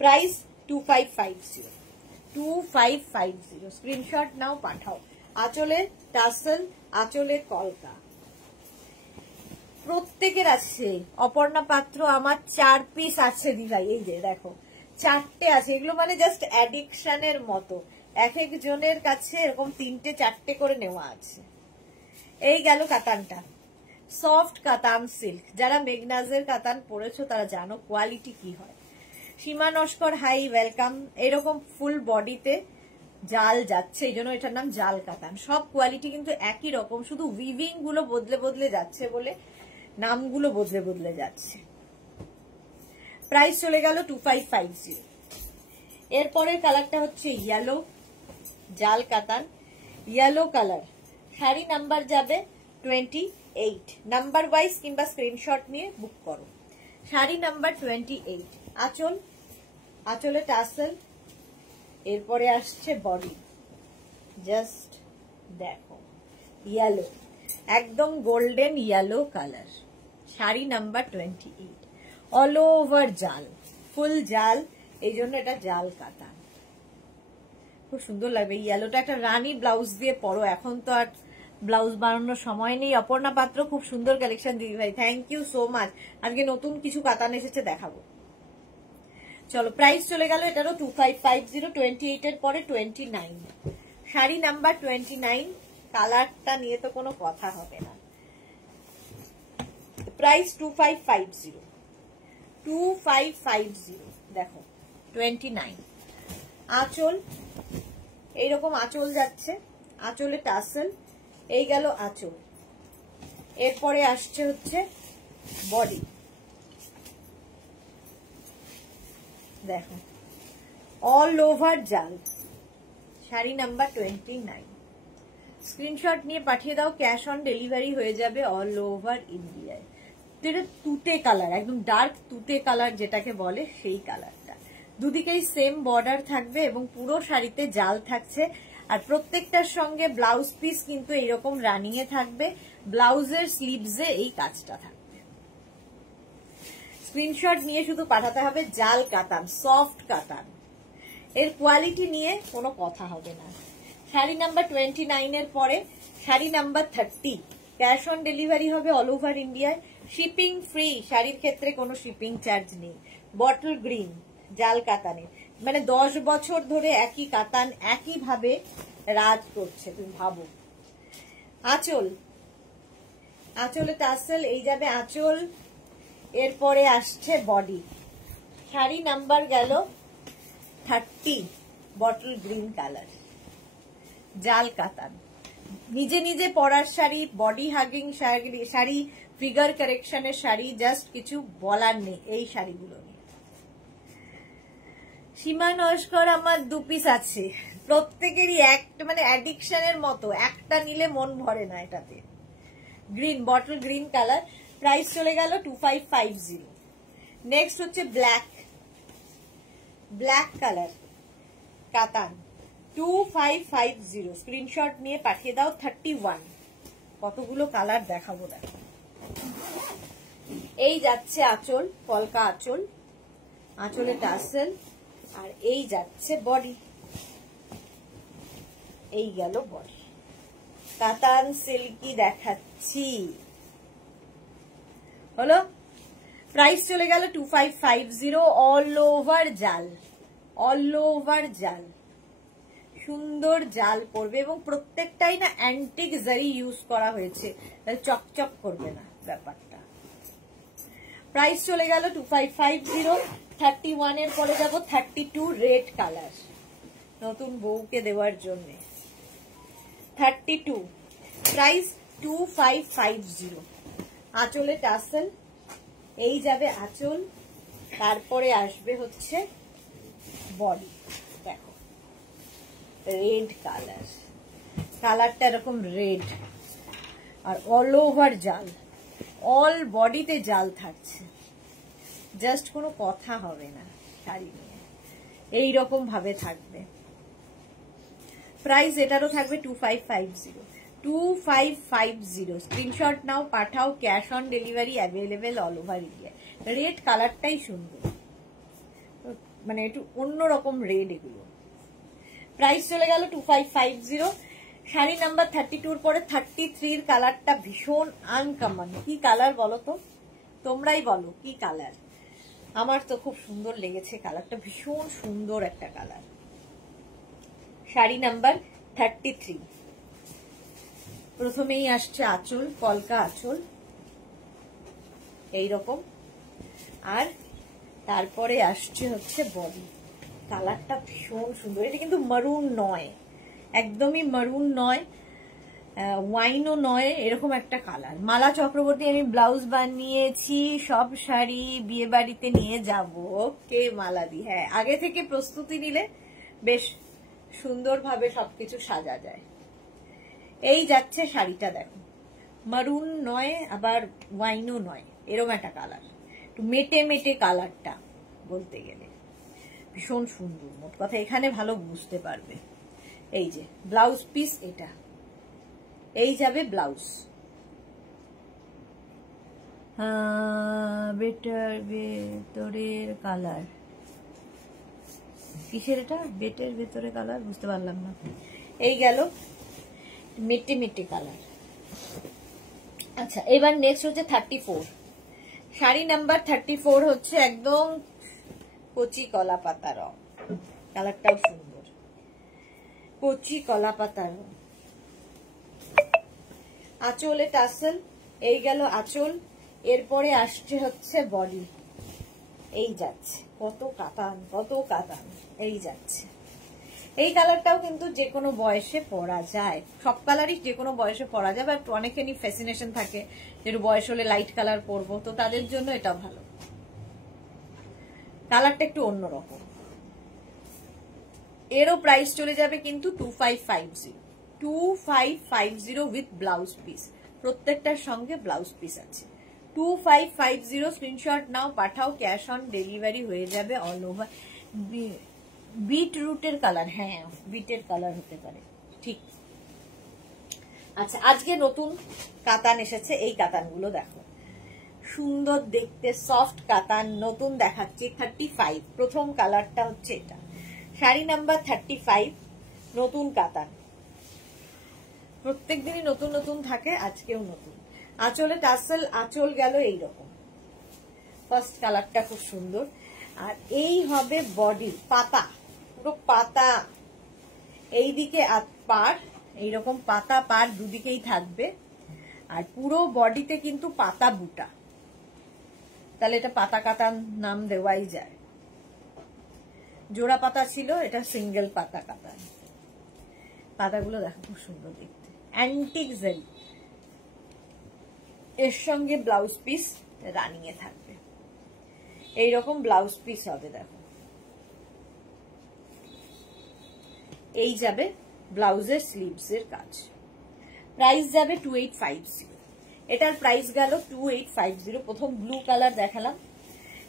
Price 2550, 2550। Screenshot নাও পাঠাও। আঁচলে টাসেল, আঁচলে কলকা, প্রত্যেকের আছে। অপর্ণা পাত্র আমার 4 পিস আছে দিভাই, এই যে দেখো 4টে আছে। এগুলো মানে জাস্ট অ্যাডিকশনের মতো, এক একজনের কাছে এরকম 3-4টে করে নেওয়া আছে। এই গেল কাতানটা, সফট কাতান সিল্ক। যারা মেঘনাজের কাতান পরেছো তারা জানো কোয়ালিটি কি হয়। সীমা নস্কর হাই, ওয়েলকাম। এরকম ফুল বডিতে জাল যাচ্ছে, এই জন্য এটার নাম জাল কাতান। সব কোয়ালিটি কিন্তু একই রকম, শুধু উইভিং গুলো বদলে বদলে যাচ্ছে বলে নামগুলো বদলে বদলে যাচ্ছে। প্রাইস চলে গেল 2550। এরপরের কালারটা হচ্ছে ইয়েলো, জাল কাতান, ইয়েলো কালার। শাড়ি নাম্বার যাবে 28, নাম্বার ওয়াইজ কিংবা স্ক্রিনশট নিয়ে বুক করো। শাড়ি নাম্বার 28। আঁচল, আঁচলে টাসেল, এরপরে আসছে বডি, জাস্ট দেখো ইয়েলো, একদম golden yellow colour. Sari number 28, all over জাল, ফুল জাল, এই জন্য এটা জাল কাতান। খুব সুন্দর লাগবে ইয়েলোটা। একটা রানী ব্লাউজ দিয়ে পরো, এখন তো আর ব্লাউজ বানানোর সময় নেই। অপর্ণা পাত্র খুব সুন্দর কালেকশন দিদি ভাই, থ্যাংক ইউ সো মাচ। আজকে নতুন কিছু কাতান এসেছে, দেখাবো। চলো প্রাইস চলে গেল এটারও 2550, 28 এর পরে 29। শাড়ি নাম্বার 29, কালারটা নিয়ে তো কোনো কথা হবে না। প্রাইস 2550, 2550। দেখো 29। আঁচল, এইরকম আঁচল যাচ্ছে, আঁচলে টাসেল, এই গেল আঁচল। এরপরে আসছে হচ্ছে বডি, দেখো অল ওভার জাল। শাড়ি নাম্বার 29। স্ক্রিনশট নিয়ে পাঠিয়ে দাও, ক্যাশ অন ডেলিভারি হয়ে যাবে অল ওভার ইন্ডিয়ায়। এটা তুতে কালার, একদম ডার্ক তুতে কালার যেটাকে বলে, সেই কালারটা। দুদিকেই সেম বর্ডার থাকবে এবং পুরো শাড়িতে জাল থাকছে। আর প্রত্যেকটার সঙ্গে ব্লাউজ পিস কিন্তু এইরকম রানিং এ থাকবে, ব্লাউজের স্লিভসে এই কাজটা থাকবে। স্ক্রিনশট নিয়ে শুধু পাঠাতে হবে। জাল কাতান, সফট কাতান, এর কোয়ালিটি নিয়ে কোনো কথা হবে না। শাড়ি নাম্বার 29 এর পরে sari number 30, cash on delivery হবে অল ওভার ইন্ডিয়ায়, শিপিং ফ্রি। শাড়ির ক্ষেত্রে কোনো শিপিং চার্জ নেই। বটল গ্রিন, জাল কাতানে, মানে 10 বছর ধরে একই কাতান একই ভাবে রাজ করছে, তুমি ভাবো। আঁচল, আঁচলে টাসেল, এই যাবে আঁচল, এরপরে আসছে বডি। শাড়ি নাম্বার গেল 30, বটল গ্রিন কালার, জাল কাতান, নিজে নিজে পরার sari, body hugging sari, figure কারেকশনের শাড়ি, জাস্ট কিছু বলার নেই এই শাড়িগুলো নিয়ে। সীমা নস্কর আমার 2 পিস আছে, প্রত্যেকেরই একটা মানে অ্যাডিকশনের মতো, একটা নিলে মন ভরে না এটাতে। Green, bottle green colour, price চলে গেল 2550। নেক্সট হচ্ছে ব্ল্যাক, ব্ল্যাক কালার কাতান 2550, স্ক্রিনশট নিয়ে পাঠিয়ে দাও। 31, কতগুলো কালার দেখাবো দেখো। এই যাচ্ছে আঁচল, কলকা আঁচল, আঁচলে টাসেল, আর এই যাচ্ছে বডি, এই গেল বডি। কাতান সিল্কি দেখাচ্ছি, হলো। প্রাইস চলে গেল 2550, অল ওভার জাল, অল ওভার জাল, সুন্দর জাল পড়বে এবং প্রত্যেকটাই না অ্যান্টিক জারি ইউজ করা হয়েছে, চকচক করবে না ব্যাপারটা। প্রাইস চলে গেল 2550। 31 এর পরে যাব 32, রেড কালার, নতুন বউকে দেওয়ার জন্য। 32, প্রাইস 2550, আঁচলে টাসেল, এই যাবে আঁচল, তারপরে আসবে হচ্ছে বডি। দেখো রেড কালার, কালারটা এরকম রেড, আর অল ওভার জাল, অল বডিতে জাল থাকছে, জাস্ট কোনো কথা হবে না শাড়ি নিয়ে, এইরকম ভাবে থাকবে। প্রাইস এটারও থাকবে 2550, 2550, স্ক্রিনশট নাও, পাঠাও, cash on delivery available all over India. Red কালারটাই সুন্দর, মানে একটু অন্যরকম রেড এগুলো। প্রাইস চলে গেল 2550। শাড়ি নাম্বার 32 এর পরে 33 কালারটা ভীষণ আনকমন, কি কালার বলো তো, তোমরাই বলো কি কালার। আমার তো খুব সুন্দর লেগেছে কালারটা, ভীষণ সুন্দর একটা কালার। শাড়ি নাম্বার 33, প্রথমেই আসছে আঁচল, কলকা আঁচল এইরকম, আর তারপরে আসছে হচ্ছে বডি। কালারটা ভীষণ সুন্দর, এটা কিন্তু মারুন নয়, একদমই মারুন নয়, ওয়াইনও নয়, এরকম একটা কালার। মালা চক্রবর্তী, আমি ব্লাউজ বানিয়েছি, সব শাড়ি বিয়ে বাড়িতে নিয়ে যাব। ওকে মালাদি, হ্যাঁ আগে থেকে প্রস্তুতি নিলে বেশ সুন্দরভাবে সবকিছু সাজা যায়। এই যাচ্ছে শাড়িটা, দেখো মারুন নয় আবার ওয়াইনও নয়, এরকম একটা কালার, একটু মেটে মেটে কালারটা বলতে গেলে ভীষণ সুন্দর। মোট কথা এখানে ভালো বুঝতে পারবে। এই যে ব্লাউজ পিস, এটা এই যাবে ব্লাউজ। বেটার ভেতরের কালার, কিসের এটা, বেটের ভেতরে কালার বুঝতে পারলাম না। এই গেল মেটে মেটে কালার। আচ্ছা এবার নেক্সট হচ্ছে 34, শাড়ি নাম্বার 34 হচ্ছে একদম কচি কলা পাতা রং, কালারটাও সুন্দর, কচি কলা পাতা রং। আঁচলে টাসেল, এই গেল আঁচল, এরপরে আসছে হচ্ছে বডি, এই যাচ্ছে, কত কাতান কত কাতান, এই যাচ্ছে। এই কালারটাও কিন্তু যে কোনো বয়সে পরা যায়, সব কালারই যে কোনো বয়সে পরা যায়, বাট অনেকেরই ফ্যাসিনেশন থাকে যে বয়স হলে লাইট কালার পরবো, তো তাদের জন্য এটা ভালো। কালারটা একটু অন্যরকম। এরও প্রাইস চলে যাবে কিন্তু 2550, 2550 উইথ ব্লাউজ পিস, প্রত্যেকটার সঙ্গে ব্লাউজ পিস আছে। 2550, স্ক্রিনশট নাও, পাঠাও, ক্যাশ অন ডেলিভারি হয়ে যাবে অল ওভার। বিট রুটের কালার, হ্যাঁ বিটের কালার হতে পারে, ঠিক। আচ্ছা আজকে নতুন কাতান এসেছে, এই কাতানগুলো দেখো সুন্দর দেখতে, সফট কাতান নতুন দেখাচ্ছি। 35, প্রথম কালারটা হচ্ছে এটা, শাড়ি নাম্বার 35, নতুন কাতান। প্রত্যেক দিনই নতুন নতুন থাকে, আজকেও নতুন। আঁচলে টাসেল, আঁচল গেল এইরকম, ফার্স্ট কালারটা খুব সুন্দর। আর এই হবে বডি, পাতা, পুরো পাতা, এইদিকে পার, এইরকম পাতা পার দুদিকেই থাকবে। আর পুরো বডিতে কিন্তু পাতা বুটা, তাহলে এটা পাতা কাতান নাম দেওয়াই যায়। জোড়া পাতা ছিল, এটা সিঙ্গেল পাতা কাতান। পাতাগুলো দেখো খুব সুন্দর দেখতে, অ্যান্টিক জারি। এর সঙ্গে ব্লাউজ পিস রানিং এ থাকবে, এইরকম ব্লাউজ পিস হবে। দেখো এই যাবে ব্লাউজের স্লিভস এর কাজ। প্রাইস যাবে 2850। এটার প্রাইস গেল 2850। প্রথম ব্লু কালার দেখালাম,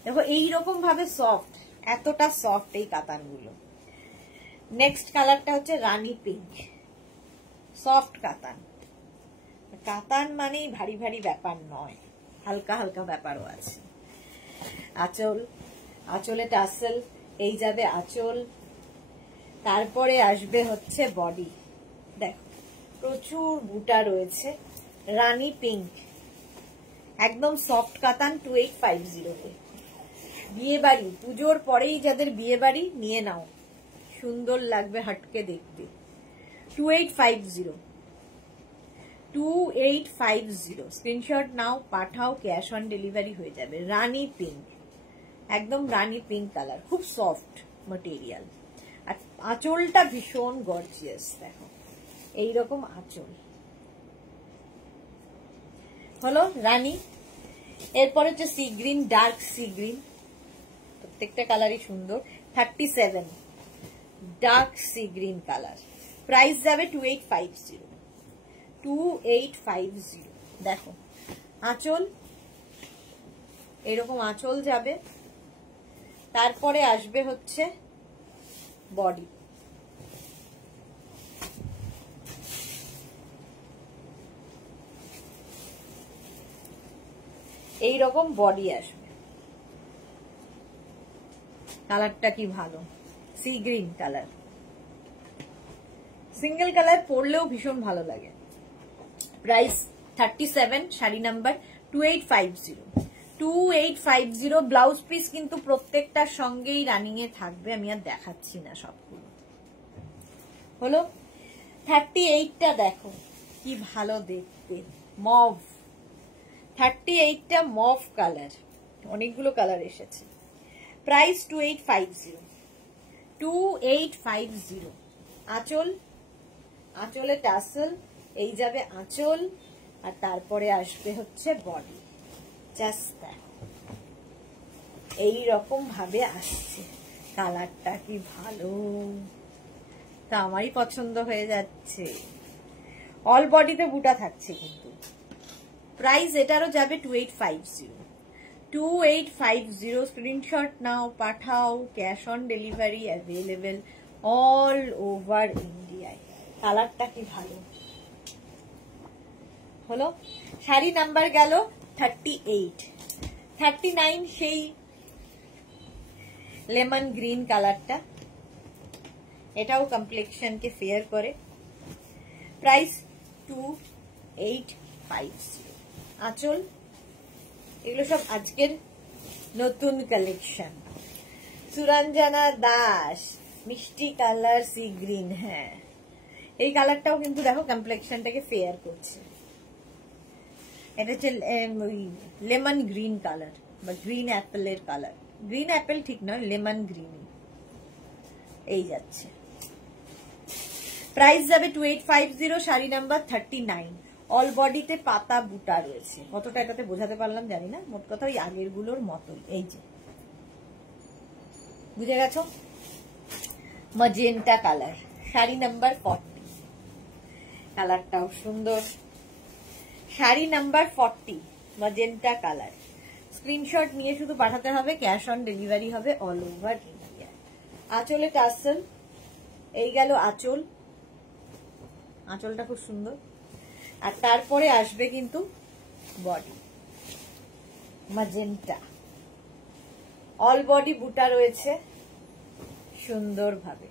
দেখো এইরকম ভাবে সফট, এতটা সফট এই কাতানগুলো। নেক্সট কালারটা হচ্ছে রানী পিঙ্ক, সফট কাতান। কাতান মানেই ভারী ভারী ব্যাপার নয়, হালকা হালকা ব্যাপারও আছে। আঁচল, আঁচলে টাসেল, এই যাবে আঁচল। তারপরে আসবে হচ্ছে বডি, দেখো প্রচুর বুটা রয়েছে। রানী পিঙ্ক, একদম সফট কাতান 2850-তে। বিয়ে বাড়ি, পুজোর পরেই যাদের বিয়ে বাড়ি নিয়ে নাও, সুন্দর লাগবে হটকে দেখতে। 2850 স্ক্রিনশট নাও, পাঠাও, ক্যাশ অন ডেলিভারি হয়ে যাবে। রানী পিঙ্ক, একদম রানী পিঙ্ক কালার, খুব সফট ম্যাটেরিয়াল। আর আঁচলটা ভীষণ গর্জিয়াস, দেখো এইরকম আঁচল হলো রানী। এরপর হচ্ছে sea green, dark sea green, প্রত্যেকটা কালারই সুন্দর। 37 dark C green colour. Price যাবে 2850। দেখো আঁচল, এরকম আঁচল যাবে। তারপরে আসবে হচ্ছে বডি, এইরকম বডি আসবে। কালারটা কি ভালো, sea green colour, single colour পরলেও ভীষণ ভালো লাগে। Price 37, sari number 2850। Blouse piece কিন্তু প্রত্যেকটার সঙ্গেই রানিং এ থাকবে, আমি আর দেখাচ্ছি না সবগুলো। হলো 38টা, দেখো কি ভালো দেখতে, মভ। 38টা মভ কালার, অনেকগুলো কালার এসেছে। প্রাইস 2850। আঁচল, আঁচলে টাসেল, এই যাবে আঁচল। আর তারপরে আসবে হচ্ছে বডি। জাস্ট দেখো এইরকম ভাবে আসছে, কালারটা কি ভালো, তা আমারই পছন্দ হয়ে যাচ্ছে। অল বডিতে বুটা থাকছে কিন্তু। প্রাইস এটারও যাবে 2850। স্ক্রিনশট নাও, পাঠাও, cash on delivery available all over ইন্ডিয়ায়। কালারটা কি ভালো হলো। শাড়ি নাম্বার গেল 38। 39 সেই লেমন গ্রিন কালারটা, এটাও কমপ্লেক্সনকে ফেয়ার করে। প্রাইস 2850। আঁচল, এগুলো সব আজকের নতুন কালেকশন। সুরঞ্জনা দাস, মিষ্টি কালার সি গ্রিন, হ্যাঁ এই কালারটাও কিন্তু দেখো কমপ্লেক্সনটাকে ফেয়ার করছে। এটা হচ্ছে লেমন গ্রিন কালার বা গ্রিন অ্যাপেলের কালার। গ্রিন অ্যাপেল ঠিক নয়, লেমন গ্রিন এই যাচ্ছে। প্রাইস যাবে 2850। শাড়ি নাম্বার 39। অল বডিতে পাতা বুটা রয়েছে। কতটা এটাতে বোঝাতে পারলাম জানি না, মোট কথা ওই আগের গুলোর মতোই। এই যে বুঝে গেছো, ম্যাজেন্টা কালার, শাড়ি নাম্বার 40। কালারটাও সুন্দর। Sari number 40 magenta colour. Screenshot নিয়ে শুধু পাঠাতে হবে, ক্যাশ অন ডেলিভারি হবে অল ওভার ইন্ডিয়া। আঁচলে টাসেল, এই গেল আঁচল, আঁচলটা খুব সুন্দর। আর তারপরে আসবে কিন্তু বডি, ম্যাজেন্টা। অল বডি বুটা রয়েছে সুন্দর ভাবে,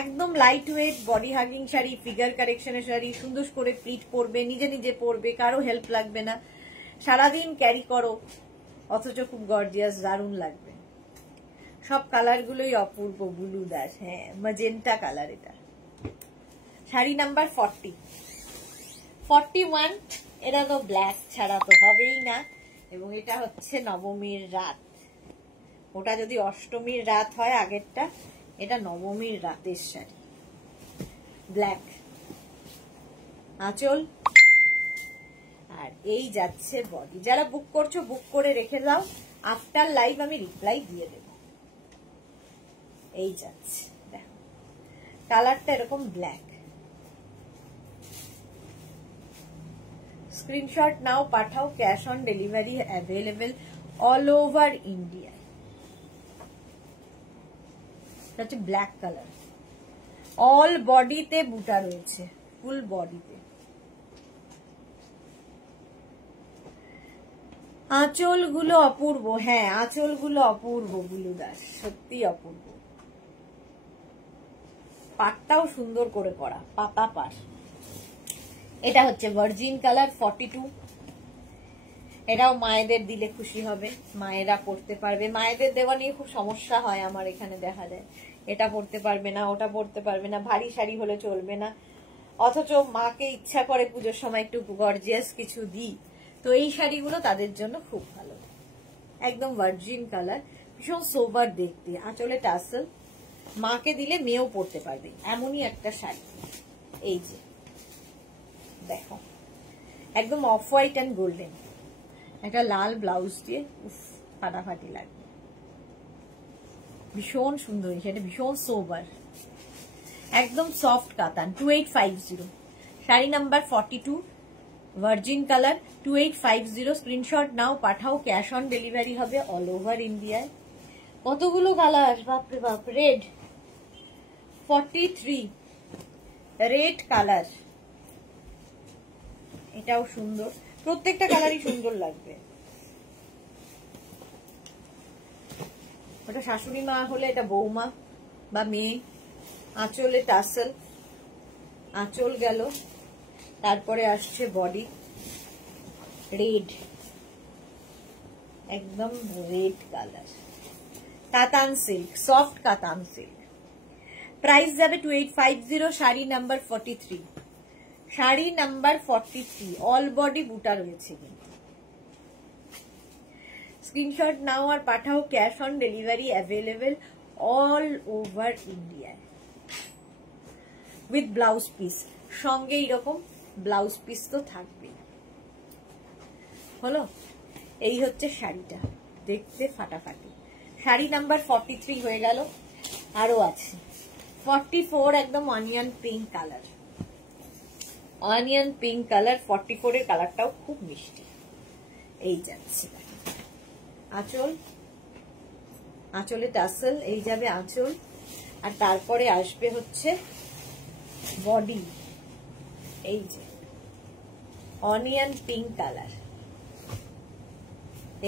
একদম light weight body hugging sari, figure কারেকশনের শাড়ি। সুন্দর করে প্লিট পরবে, নিজে নিজে পরবে, কারো হেল্প লাগবে না, সারাদিন ক্যারি করো, অথচ খুব গর্জিয়াস, দারুণ লাগবে। সব কালার গুলোই অপূর্ব। ব্লু দাস, হ্যাঁ ম্যাজেন্টা কালার। এটা শাড়ি নাম্বার 40, 41। এটা তো ব্ল্যাক ছাড়া তো হবেই না। এবং এটা হচ্ছে নবমীর রাত। ওটা যদি অষ্টমীর রাত হয় আগেরটা, এটা নবমীর রাতের শাড়ি। ব্ল্যাক আঁচল, আর এই যাচ্ছে বডি। যারা বুক করছো বুক করে রেখে দাও, আফটার লাইভ আমি রিপ্লাই দিয়ে দেব। এই যাচ্ছে, দেখো কালারটা এরকম ব্ল্যাক। স্ক্রিনশট নাও, পাঠাও, cash on delivery available all over India. হচ্ছে ব্ল্যাক কালার, অল বডিতে বুটা রয়েছে, ফুল বডিতে। আঁচল গুলো অপূর্ব, হ্যাঁ আঁচল গুলো অপূর্ব বুলু দাস, সত্যি অপূর্ব। পাটটাও সুন্দর করে করা, পাতা পাট। এটা হচ্ছে ভার্জিন কালার 42। এটাও মায়েদের দিলে খুশি হবে, মায়েরা পড়তে পারবে। মায়েদের দেওয়া নিয়ে খুব সমস্যা হয় আমার এখানে, দেখা যায় এটা পড়তে পারবে না, ওটা পড়তে পারবে না, ভারী শাড়ি হলে চলবে না। অথচ মাকে ইচ্ছা করে পুজোর সময় একটু গর্জিয়াস কিছু দিই, তো এই শাড়িগুলো তাদের জন্য খুব ভালো। একদম ভার্জিন কালার, ভীষণ সোবার দেখতে। আঁচলে টাসেল, মাকে দিলে মেয়েও পড়তে পারবে, এমনই একটা শাড়ি। এই যে দেখো, একদম অফ হোয়াইট অ্যান্ড গোল্ডেন, একটা লাল ব্লাউজ দিয়ে, উফ ফাটাফাটি লাগবে, ভীষণ সুন্দর। এটা ভীষণ সোবার, একদম সফট কাতান। 2850, sari number 42, virgin colour 2850। Screenshot নাও, পাঠাও, ক্যাশ অন ডেলিভারি হবে অল ওভার ইন্ডিয়ায়। কতগুলো কালার, বাপরে বাপ। রেড 43, রেড কালার, এটাও সুন্দর। প্রত্যেকটা কালারই সুন্দর লাগবে। ওটা শাশুড়ি মা হলে এটা বৌমা বা মেয়ে। আঁচলে টাসেল, আঁচল গেল, তারপরে আসছে বডি রেড, একদম red colour, katan silk, soft katan silk. Price যাবে 2850। Sari number 43, sari number 43, all body বুটা রয়েছে কিন্তু। স্ক্রিনশট নাও আর পাঠাও, cash on delivery available all over ইন্ডিয়ায় উইথ ব্লাউজ পিস। সঙ্গে এইরকম ব্লাউজ পিস তো থাকবে। হলো, এই হচ্ছে শাড়িটা, দেখতে ফাটাফাটি। শাড়ি নাম্বার 43 হয়ে গেল। আরো আছে 44, একদম onion pink colour, onion pink colour. 44 এর কালারটাও খুব মিষ্টি। এই যাচ্ছে আঁচল, আঁচলে টাসেল, এই যাবে আঁচল, আর তারপরে আসবে হচ্ছে বডি। এই যে অনিয়ন পিঙ্ক কালার,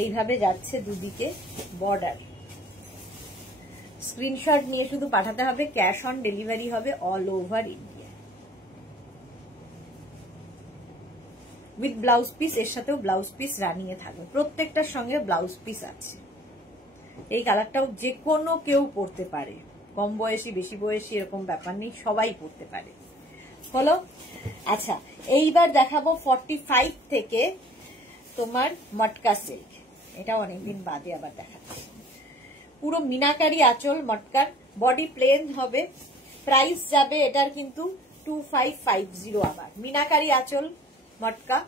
এইভাবে যাচ্ছে দুদিকে বর্ডার। স্ক্রিনশট নিয়ে শুধু পাঠাতে হবে, ক্যাশ অন ডেলিভারি হবে all over India with blouse piece. এর সাথেও ব্লাউজ পিস রানিয়ে থাকবে, প্রত্যেকটার সঙ্গে ব্লাউজ পিস আছে। এই কালারটাও যে কোনো কেউ পরতে পারে, কম বয়সী বেশি বয়সী এরকম ব্যাপার নেই, সবাই পরতে পারে। হলো, আচ্ছা এইবার দেখাবো 45 থেকে তোমার মটকা সিল্ক। এটা অনেকদিন বাদে আবার দেখাচ্ছি। পুরো মিনাকারি আঁচল, মটকার, বডি প্লেন হবে। প্রাইস যাবে এটার কিন্তু 2550। আবার মিনাকারি আঁচল, মটকা,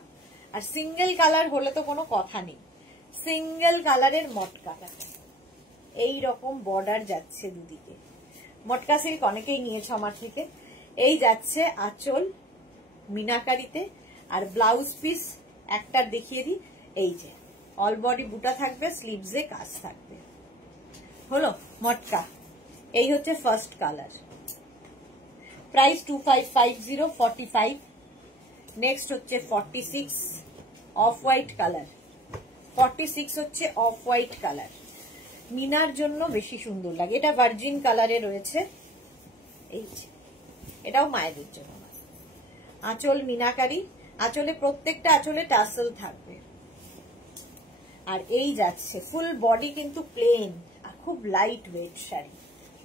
আর সিঙ্গেল কালার হলে তো কোনো কথা নেই। সিঙ্গেল কালারের মটকাটা এই রকম বর্ডার যাচ্ছে দুদিকে। মটকা সিল্ক অনেকেই নিয়েছে আমার থেকে। এই যাচ্ছে আঁচল মিনাকারিতে, আর ব্লাউজ পিস একটা দেখিয়ে দিই। এই যে অল বডি বুটা থাকবে, স্লিভসে কাজ থাকবে। হলো মটকা, এই হচ্ছে ফার্স্ট কালার। প্রাইস 2550, 45। নেক্সট হচ্ছে 46, অফ হোয়াইট কালার। 46 হচ্ছে অফ হোয়াইট কালার, মিনার জন্য বেশি সুন্দর লাগে। এটা ভার্জিন কালারে রয়েছে। এই যে এটাও মায়েদের জন্য। আঁচল মিনাকারি, আঁচলে প্রত্যেকটা আঁচলে টাসেল থাকবে। আর এই যাচ্ছে ফুল বডি কিন্তু প্লেন, খুব লাইট ওয়েট শাড়ি,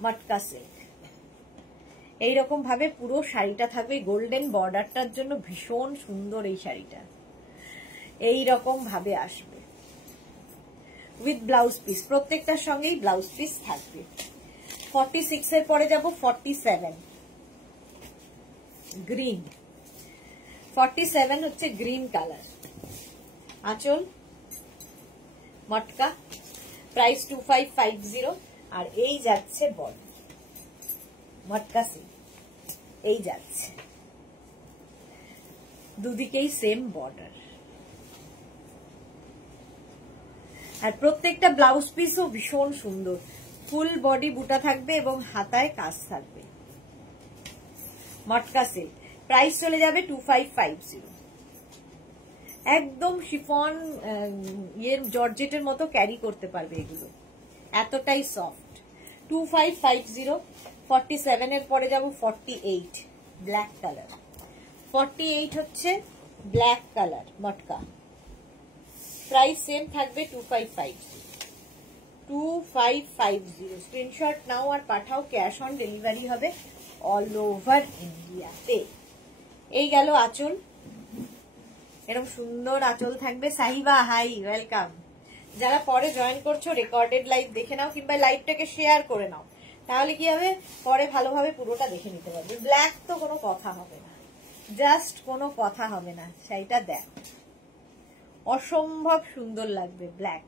মটকা সিল্ক। এইরকম ভাবে পুরো শাড়িটা থাকবে, গোল্ডেন বর্ডারটার জন্য ভীষণ সুন্দর এই শাড়িটা। এইরকম ভাবে আসবে উইথ ব্লাউজ পিস, প্রত্যেকটার সঙ্গেই ব্লাউজ পিস থাকবে। 46 এর পরে যাব 47, গ্রিন। 47 হচ্ছে গ্রিন কালার, আঁচল মটকা, প্রাইস 2550। আর এই যাচ্ছে বডি, মটকা সিল্ক, এই যাচ্ছে, দুদিকেই সেম বর্ডার। আর প্রত্যেকটা ব্লাউজ পিসও ভীষণ সুন্দর, ফুল বডি বুটা থাকবে এবং হাতায় কাজ থাকবে, মটকা সিল্ক। প্রাইস চলে যাবে 2550। একদম শিফন জর্জেটের মতো ক্যারি করতে পারবে এগুলো, এতটাই সফট। 2550। 47 এর পরে যাব 48, ব্ল্যাক কালার। 48 হচ্ছে black colour, matka, price same থাকবে 2550। 2550 স্ক্রিনশট নাও আর পাঠাও, ক্যাশ অন ডেলিভারি হবে অল ওভার ইন্ডিয়াতে। এই গেল আঁচল, এরকম সুন্দর আঁচল থাকবে। Sahiba hi, welcome. যারা পরে জয়েন করছো রেকর্ডেড লাইভ দেখে নাও, কিংবা লাইভটাকে শেয়ার করে নাও, তাহলে কি হবে পরে ভালোভাবে পুরোটা দেখে নিতে পারবে। ব্ল্যাক তো কোনো কথা হবে না, জাস্ট কোনো কথা হবে না, সেইটা দেখ, অসম্ভব সুন্দর লাগবে ব্ল্যাক।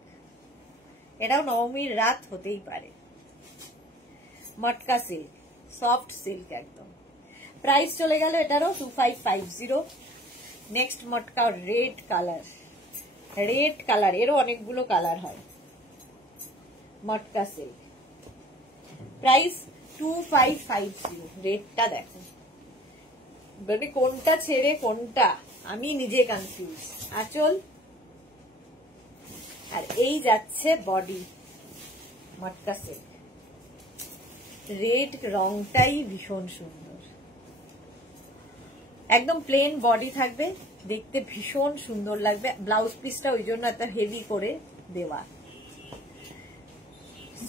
এটাও নবমীর রাত হতেই পারে। মটকা সিল্ক, সফট সিল্ক একদম। প্রাইস চলে গেল এটারও 2550। নেক্সট মটকা রেড কালার, রেড কালার, এরও অনেকগুলো কালার হয়, মটকা সিল্ক, প্রাইস 2550। রেডটা দেখো, মানে কোনটা ছেড়ে কোনটা আমি নিজে কনফিউজ। আঁচল আর এই যাচ্ছে বডি, মটকা সিল্ক। রেড রংটাই ভীষণ সুন্দর, একদম প্লেন বডি থাকবে, দেখতে ভীষণ সুন্দর লাগবে। ব্লাউজ পিসটা ওই জন্য এত হেভি করে দেওয়া।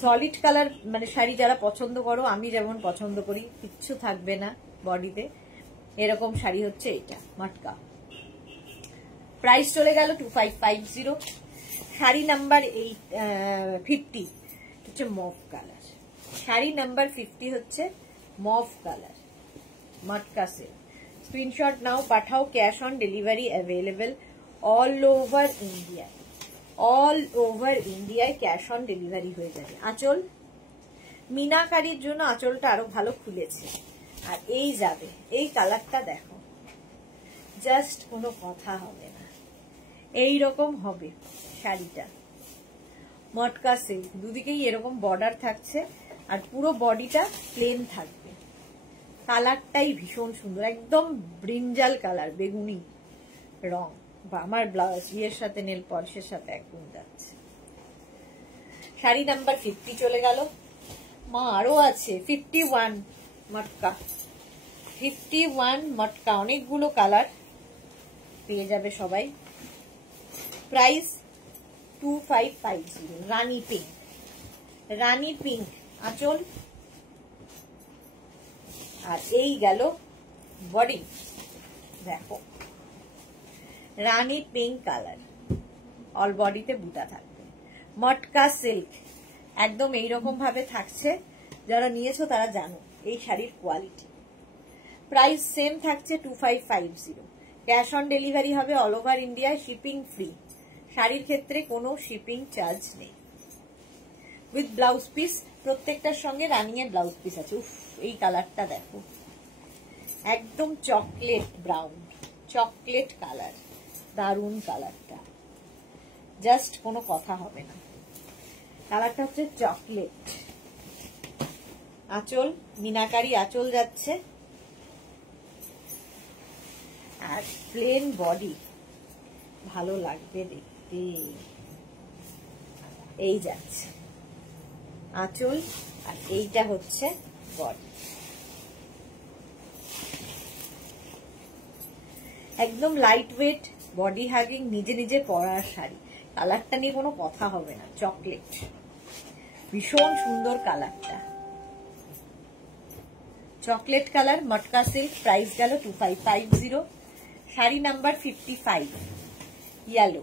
সলিড কালার মানে শাড়ি যারা পছন্দ করো, আমি যেমন পছন্দ করি, কিচ্ছু থাকবে না বডিতে, এরকম শাড়ি হচ্ছে এটা, মটকা। প্রাইস চলে গেল 2550। শাড়ি নাম্বার 50 হচ্ছে মভ কালার, শাড়ি নাম্বার 50 হচ্ছে মভ কালার, মটকা সিল্ক। স্ক্রিনশট নাও পাঠাও, cash on delivery available all over India, all over ইন্ডিয়ায় ক্যাশ অন ডেলিভারি হয়ে যাবে। আঁচল মিনাকারির জন্য আঁচলটা আরো ভালো খুলেছে। আর এই যাবে, এই কালারটা দেখো, জাস্ট কোনো কথা হবে না, এই রকম হবে শাড়িটা, মটকা সিল্ক। দুদিকেই এরকম বর্ডার থাকছে, আর পুরো বডিটা প্লেন থাকবে। কালারটাই ভীষণ সুন্দর, একদম ব্রিঞ্জাল কালার, বেগুনি রং, বা আমার ব্লাউজ ইয়ের সাথে নেল পলিশের সাথে একদম যাচ্ছে। শাড়ি নাম্বার 50 চলে গেল। মা আরো আছে 51 মটকা, 51 মটকা, অনেকগুলো কালার পেয়ে যাবে সবাই। প্রাইস 2550। রানী পিঙ্ক, রানী পিঙ্ক আঁচল, আর এই গেল বডি, দেখো রানী পিঙ্ক কালার, অল বডিতে বুটা থাকবে, মটকা সিল্ক, একদম এইরকম ভাবে থাকছে। যারা নিয়েছো তারা জানো এই শাড়ির কোয়ালিটি। প্রাইস সেম থাকছে 2550। ক্যাশ অন ডেলিভারি হবে অল ওভার ইন্ডিয়ায়, শিপিং ফ্রি। শাড়ির ক্ষেত্রে কোনো শিপিং চার্জ নেই, উইথ ব্লাউজ পিস, প্রত্যেকটার সঙ্গে রানিং এর ব্লাউজ পিস আছে। উফ, এই কালারটা দেখো, একদম চকলেট ব্রাউন, চকলেট কালার, দারুন কালারটা, জাস্ট কোনো কথা হবে না। কালারটা হচ্ছে চকলেট। আঁচল মিনাকারি আঁচল যাচ্ছে, আর প্লেন বডি, ভালো লাগবে দেখতে। এই যাচ্ছে আঁচল, আর এইটা হচ্ছে বডি। একদম লাইট ওয়েট, বডি হাগিং, নিজে নিজে পরার শাড়ি। কালারটা নিয়ে কোনো কথা হবে না, চকলেট। ভীষণ সুন্দর কালারটা, চকলেট কালার, মটকা সিল্ক, প্রাইস গেল 2550। Sari number 55, yellow.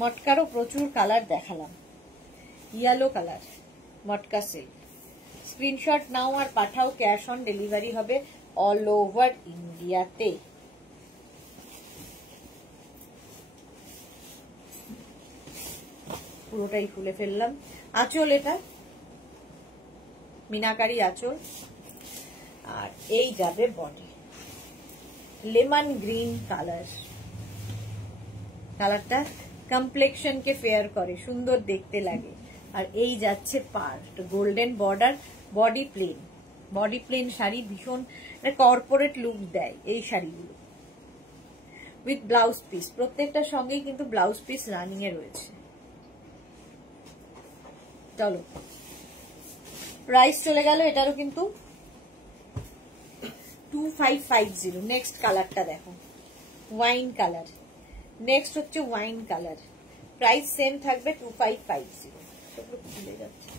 মটকারও প্রচুর কালার দেখালাম, ইয়েলো কালার, মটকা সিল্ক। স্ক্রিনশট নাও আর পাঠাও, ক্যাশ অন ডেলিভারি হবে অল ওভার ইন্ডিয়াতে। পুরোটাই খুলে ফেললাম। আঁচল, এটা মিনাকারি আঁচল, আর এই যাবে বডি, লেমন গ্রিন কালার। কালারটা কমপ্লেক্সন কে ফেয়ার করে, সুন্দর দেখতে লাগে। আর এই যাচ্ছে পার, golden border, body plain. Body plain sari ভীষণ কর্পোরেট লুক দেয় এই শাড়িগুলো, উইথ ব্লাউজ পিস। প্রত্যেকটার সঙ্গেই কিন্তু ব্লাউজ পিস রানিং এ রয়েছে। চলো, প্রাইস চলে গেল এটারও কিন্তু 2550। নেক্সট কালারটা দেখো, ওয়াইন কালার। নেক্সট হচ্ছে ওয়াইন কালার, প্রাইস সেম থাকবে 2550। খুলে যাচ্ছে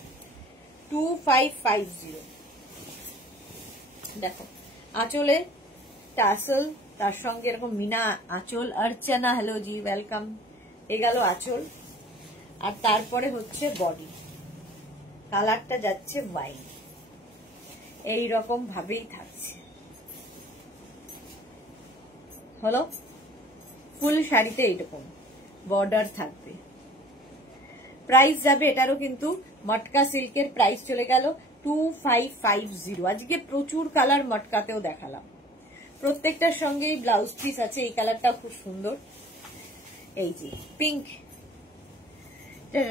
2550। দেখো আঁচলে টাসেল, তার সঙ্গে এরকম মিনা আঁচল। অর্চনা, হ্যালো জি, ওয়েলকাম। এ গেল আঁচল, আর তারপরে হচ্ছে বডি। কালারটা যাচ্ছে ওয়াইন, এইরকম ভাবেই থাকছে। হলো ফুল শাড়িতে এইরকম বর্ডার থাকবে। প্রাইস যাবে এটারও কিন্তু মটকা সিল্কের, প্রাইস চলে গেল 2550। আজকে প্রচুর কালার মটকাতেও দেখালাম, প্রত্যেকটার সঙ্গেই ব্লাউজ পিস আছে। এই কালারটা খুব সুন্দর, এই যে পিঙ্ক,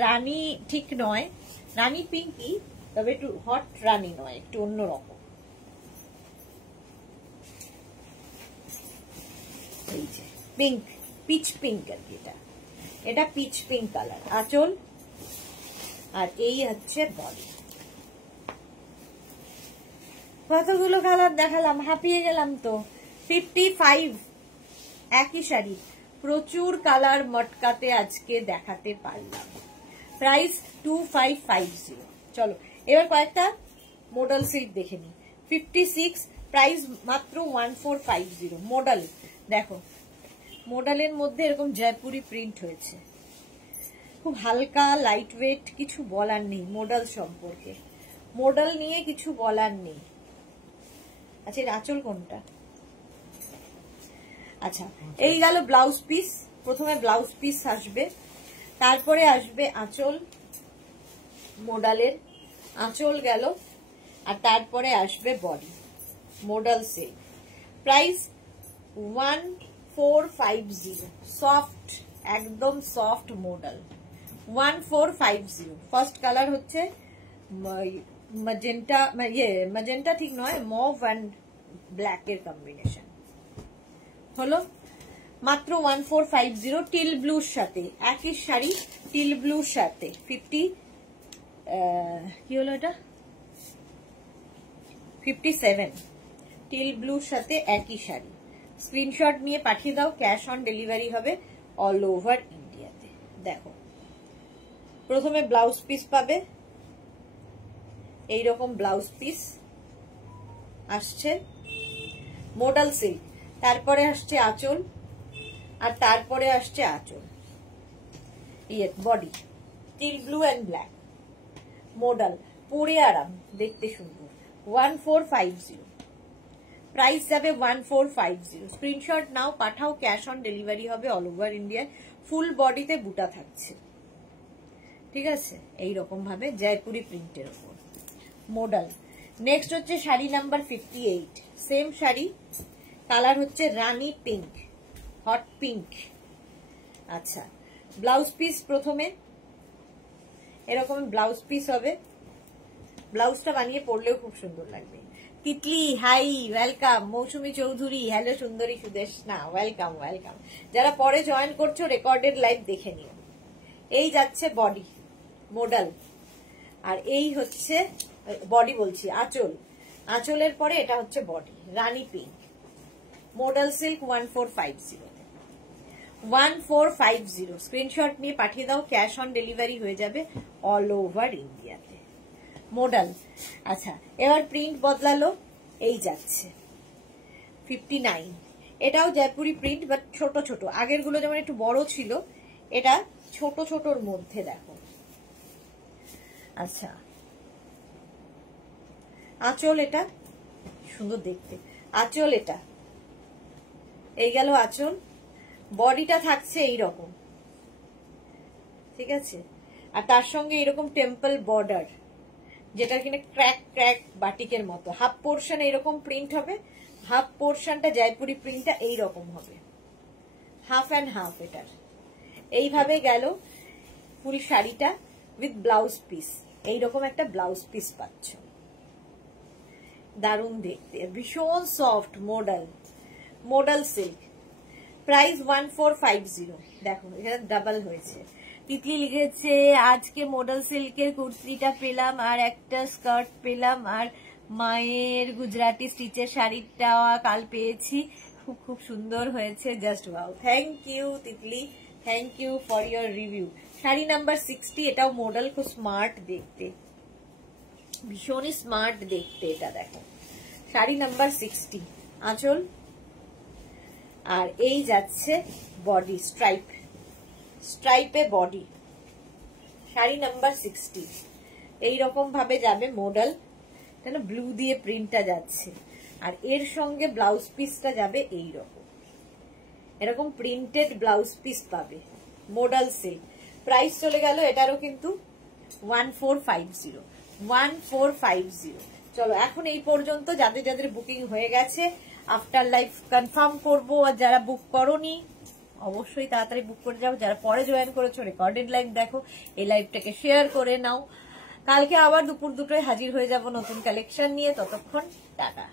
রানী ঠিক নয়, রানী পিঙ্কই, তবে একটু হট রানী নয়, একটু অন্যরকম। এই যে পিঙ্ক, পিচ পিঙ্ক আর কি, এটা পিচ পিঙ্ক কালার। আঁচল, আর এই হচ্ছে বডি। কতগুলো কালার দেখালাম, হাঁপিয়ে গেলাম তো। 55, একই শাড়ি, প্রচুর কালার মটকাতে আজকে দেখাতে পারলাম। প্রাইস 2550। চলো এবার কয়েকটা মডেল সিল্ক দেখে নি। 56, প্রাইস মাত্র 1450। মডেল দেখো, মডেলের মধ্যে এরকম জয়পুরি প্রিন্ট হয়েছে, খুব হালকা লাইট ওয়েট, কিছু বলার নেই মডেল সম্পর্কে, মডেল নিয়ে কিছু বলার নেই। আচ্ছা, এর আঁচল কোনটা? আচ্ছা, এই গেল ব্লাউজ পিস। প্রথমে ব্লাউজ পিস আসবে, তারপরে আসবে আঁচল, মডেলের আঁচল গেল, আর তারপরে আসবে body, model silk. Price 1450। Soft, একদম সফট মডেল, 1450। ফার্স্ট কালার হচ্ছে ম্যাজেন্টা, ম্যাজেন্টা ঠিক নয়, মভ অ্যান্ড ব্ল্যাক এর কম্বিনেশন। হলো মাত্র 1450। টিল ব্লুর সাথে একই শাড়ি, টিল ব্লুর সাথে 50 কি হলো এটা, 57। টিল ব্লুর সাথে একই শাড়ি। স্ক্রিনশট নিয়ে পাঠিয়ে দাও, ক্যাশ অন ডেলিভারি হবে অল ওভার ইন্ডিয়াতে। দেখো প্রথমে ব্লাউজ পিস পাবে, এইরকম ব্লাউজ পিস আসছে, মডেল সিল্ক। তারপরে আসছে আঁচল, আর তারপরে আসছে আঁচল, body teal blue and black, model, পরে আরাম, দেখতে সুন্দর। 1450। প্রাইস যাবে 1450। স্ক্রিনশট নাও, পাঠাও, ক্যাশ অন ডেলিভারি হবে অল ওভার ইন্ডিয়া। ফুল বডিতে বুটা থাকছে, ঠিক আছে, এইরকম ভাবে জয়পুরি প্রিন্টের উপর মডেল। নেক্সট হচ্ছে sari number 58, same sari, colour হচ্ছে রানী পিঙ্ক, হট পিঙ্ক। আচ্ছা, ব্লাউজ পিস প্রথমে এরকম ব্লাউজ পিস হবে, ব্লাউজটা বানিয়ে পরলেও খুব সুন্দর লাগবে। Titli, hi, welcome. Mousumi Chowdhury, hello সুন্দরী সুদেশনা, ওয়েলকাম ওয়েলকাম। যারা পরে জয়েন করছো রেকর্ডেড লাইভ দেখে নিও। এই যাচ্ছে বডি, মডেল, আর এই হচ্ছে বডি বলছি, আঁচল। আঁচলের পরে এটা হচ্ছে বডি, রানী পিঙ্ক, মডেল সিল্ক 1450। 1450 স্ক্রিনশট নিয়ে পাঠিয়ে দাও, ক্যাশ অন ডেলিভারি হয়ে যাবে অল ওভার ইন্ডিয়াতে। মডেল। আচ্ছা এবার প্রিন্ট বদলালো, এই যাচ্ছে 59, এটাও জয়পুরি প্রিন্ট বাট ছোট ছোট, আগের গুলো যেমন একটু বড় ছিল, এটা ছোট ছোটর মধ্যে দেখো। আচ্ছা আঁচল, এটা সুন্দর দেখতে আঁচল, এটা এই গেল আঁচল। বডিটা থাকছে এইরকম, ঠিক আছে, আর তার সঙ্গে এরকম টেম্পল বর্ডার, যেটা কিনা ক্র্যাক ক্র্যাক বাটিকের মতো। হাফ পোর্শন এইরকম প্রিন্ট হবে, হাফ পোর্শনটা জয়পুরি প্রিন্টটা এইরকম হবে, হাফ অ্যান্ড হাফ এটার। এইভাবে গেল পুরি শাড়িটা উইথ ব্লাউজ পিস, এইরকম একটা ব্লাউজ পিস পাচ্ছ, দারুণ দেখতে, ভীষণ সফট। Model silk, price 1450। দেখো এখানে ডাবল হয়েছে। তিতলি লিখেছে আজকে মডেল সিল্কের কুর্তিটা পেলাম আর একটা স্কার্ট পেলাম, আর মায়ের গুজরাটি স্টিচের শাড়িটা কাল পেয়েছি, খুব খুব সুন্দর হয়েছে, just wow. Thank you Titli, thank you for your review. Sari number 60, এটাও মডেল, খুব স্মার্ট দেখতে, ভীষণই স্মার্ট দেখতে এটা। দেখো শাড়ি নাম্বার 60, আঁচল, আর এই যাচ্ছে বডি, স্ট্রাইপে বডি। শাড়ি নাম্বার 60 এইরকম ভাবে যাবে মডেল, কেন ব্লু দিয়ে প্রিন্টটা যাচ্ছে, আর এর সঙ্গে ব্লাউজ পিসটা যাবে এইরকম, এরকম প্রিন্টেড ব্লাউজ পিস পাবে। মডেল সিল্ক, প্রাইস চলে গেল এটারও কিন্তু 1450। চলো এখন এই পর্যন্ত, যাদের যাদের বুকিং হয়ে গেছে আফটার লাইফ কনফার্ম করবো, আর যারা বুক করোনি অবশ্যই তাড়াতাড়ি বুক করে যাও, যারা পরে জয়েন করেছো রেকর্ডেড লাইভ দেখো, এই লাইভটাকে শেয়ার করে নাও। কালকে আবার দুপুর 2টায় হাজির হয়ে যাব নতুন কালেকশন নিয়ে, ততক্ষণ টাটা।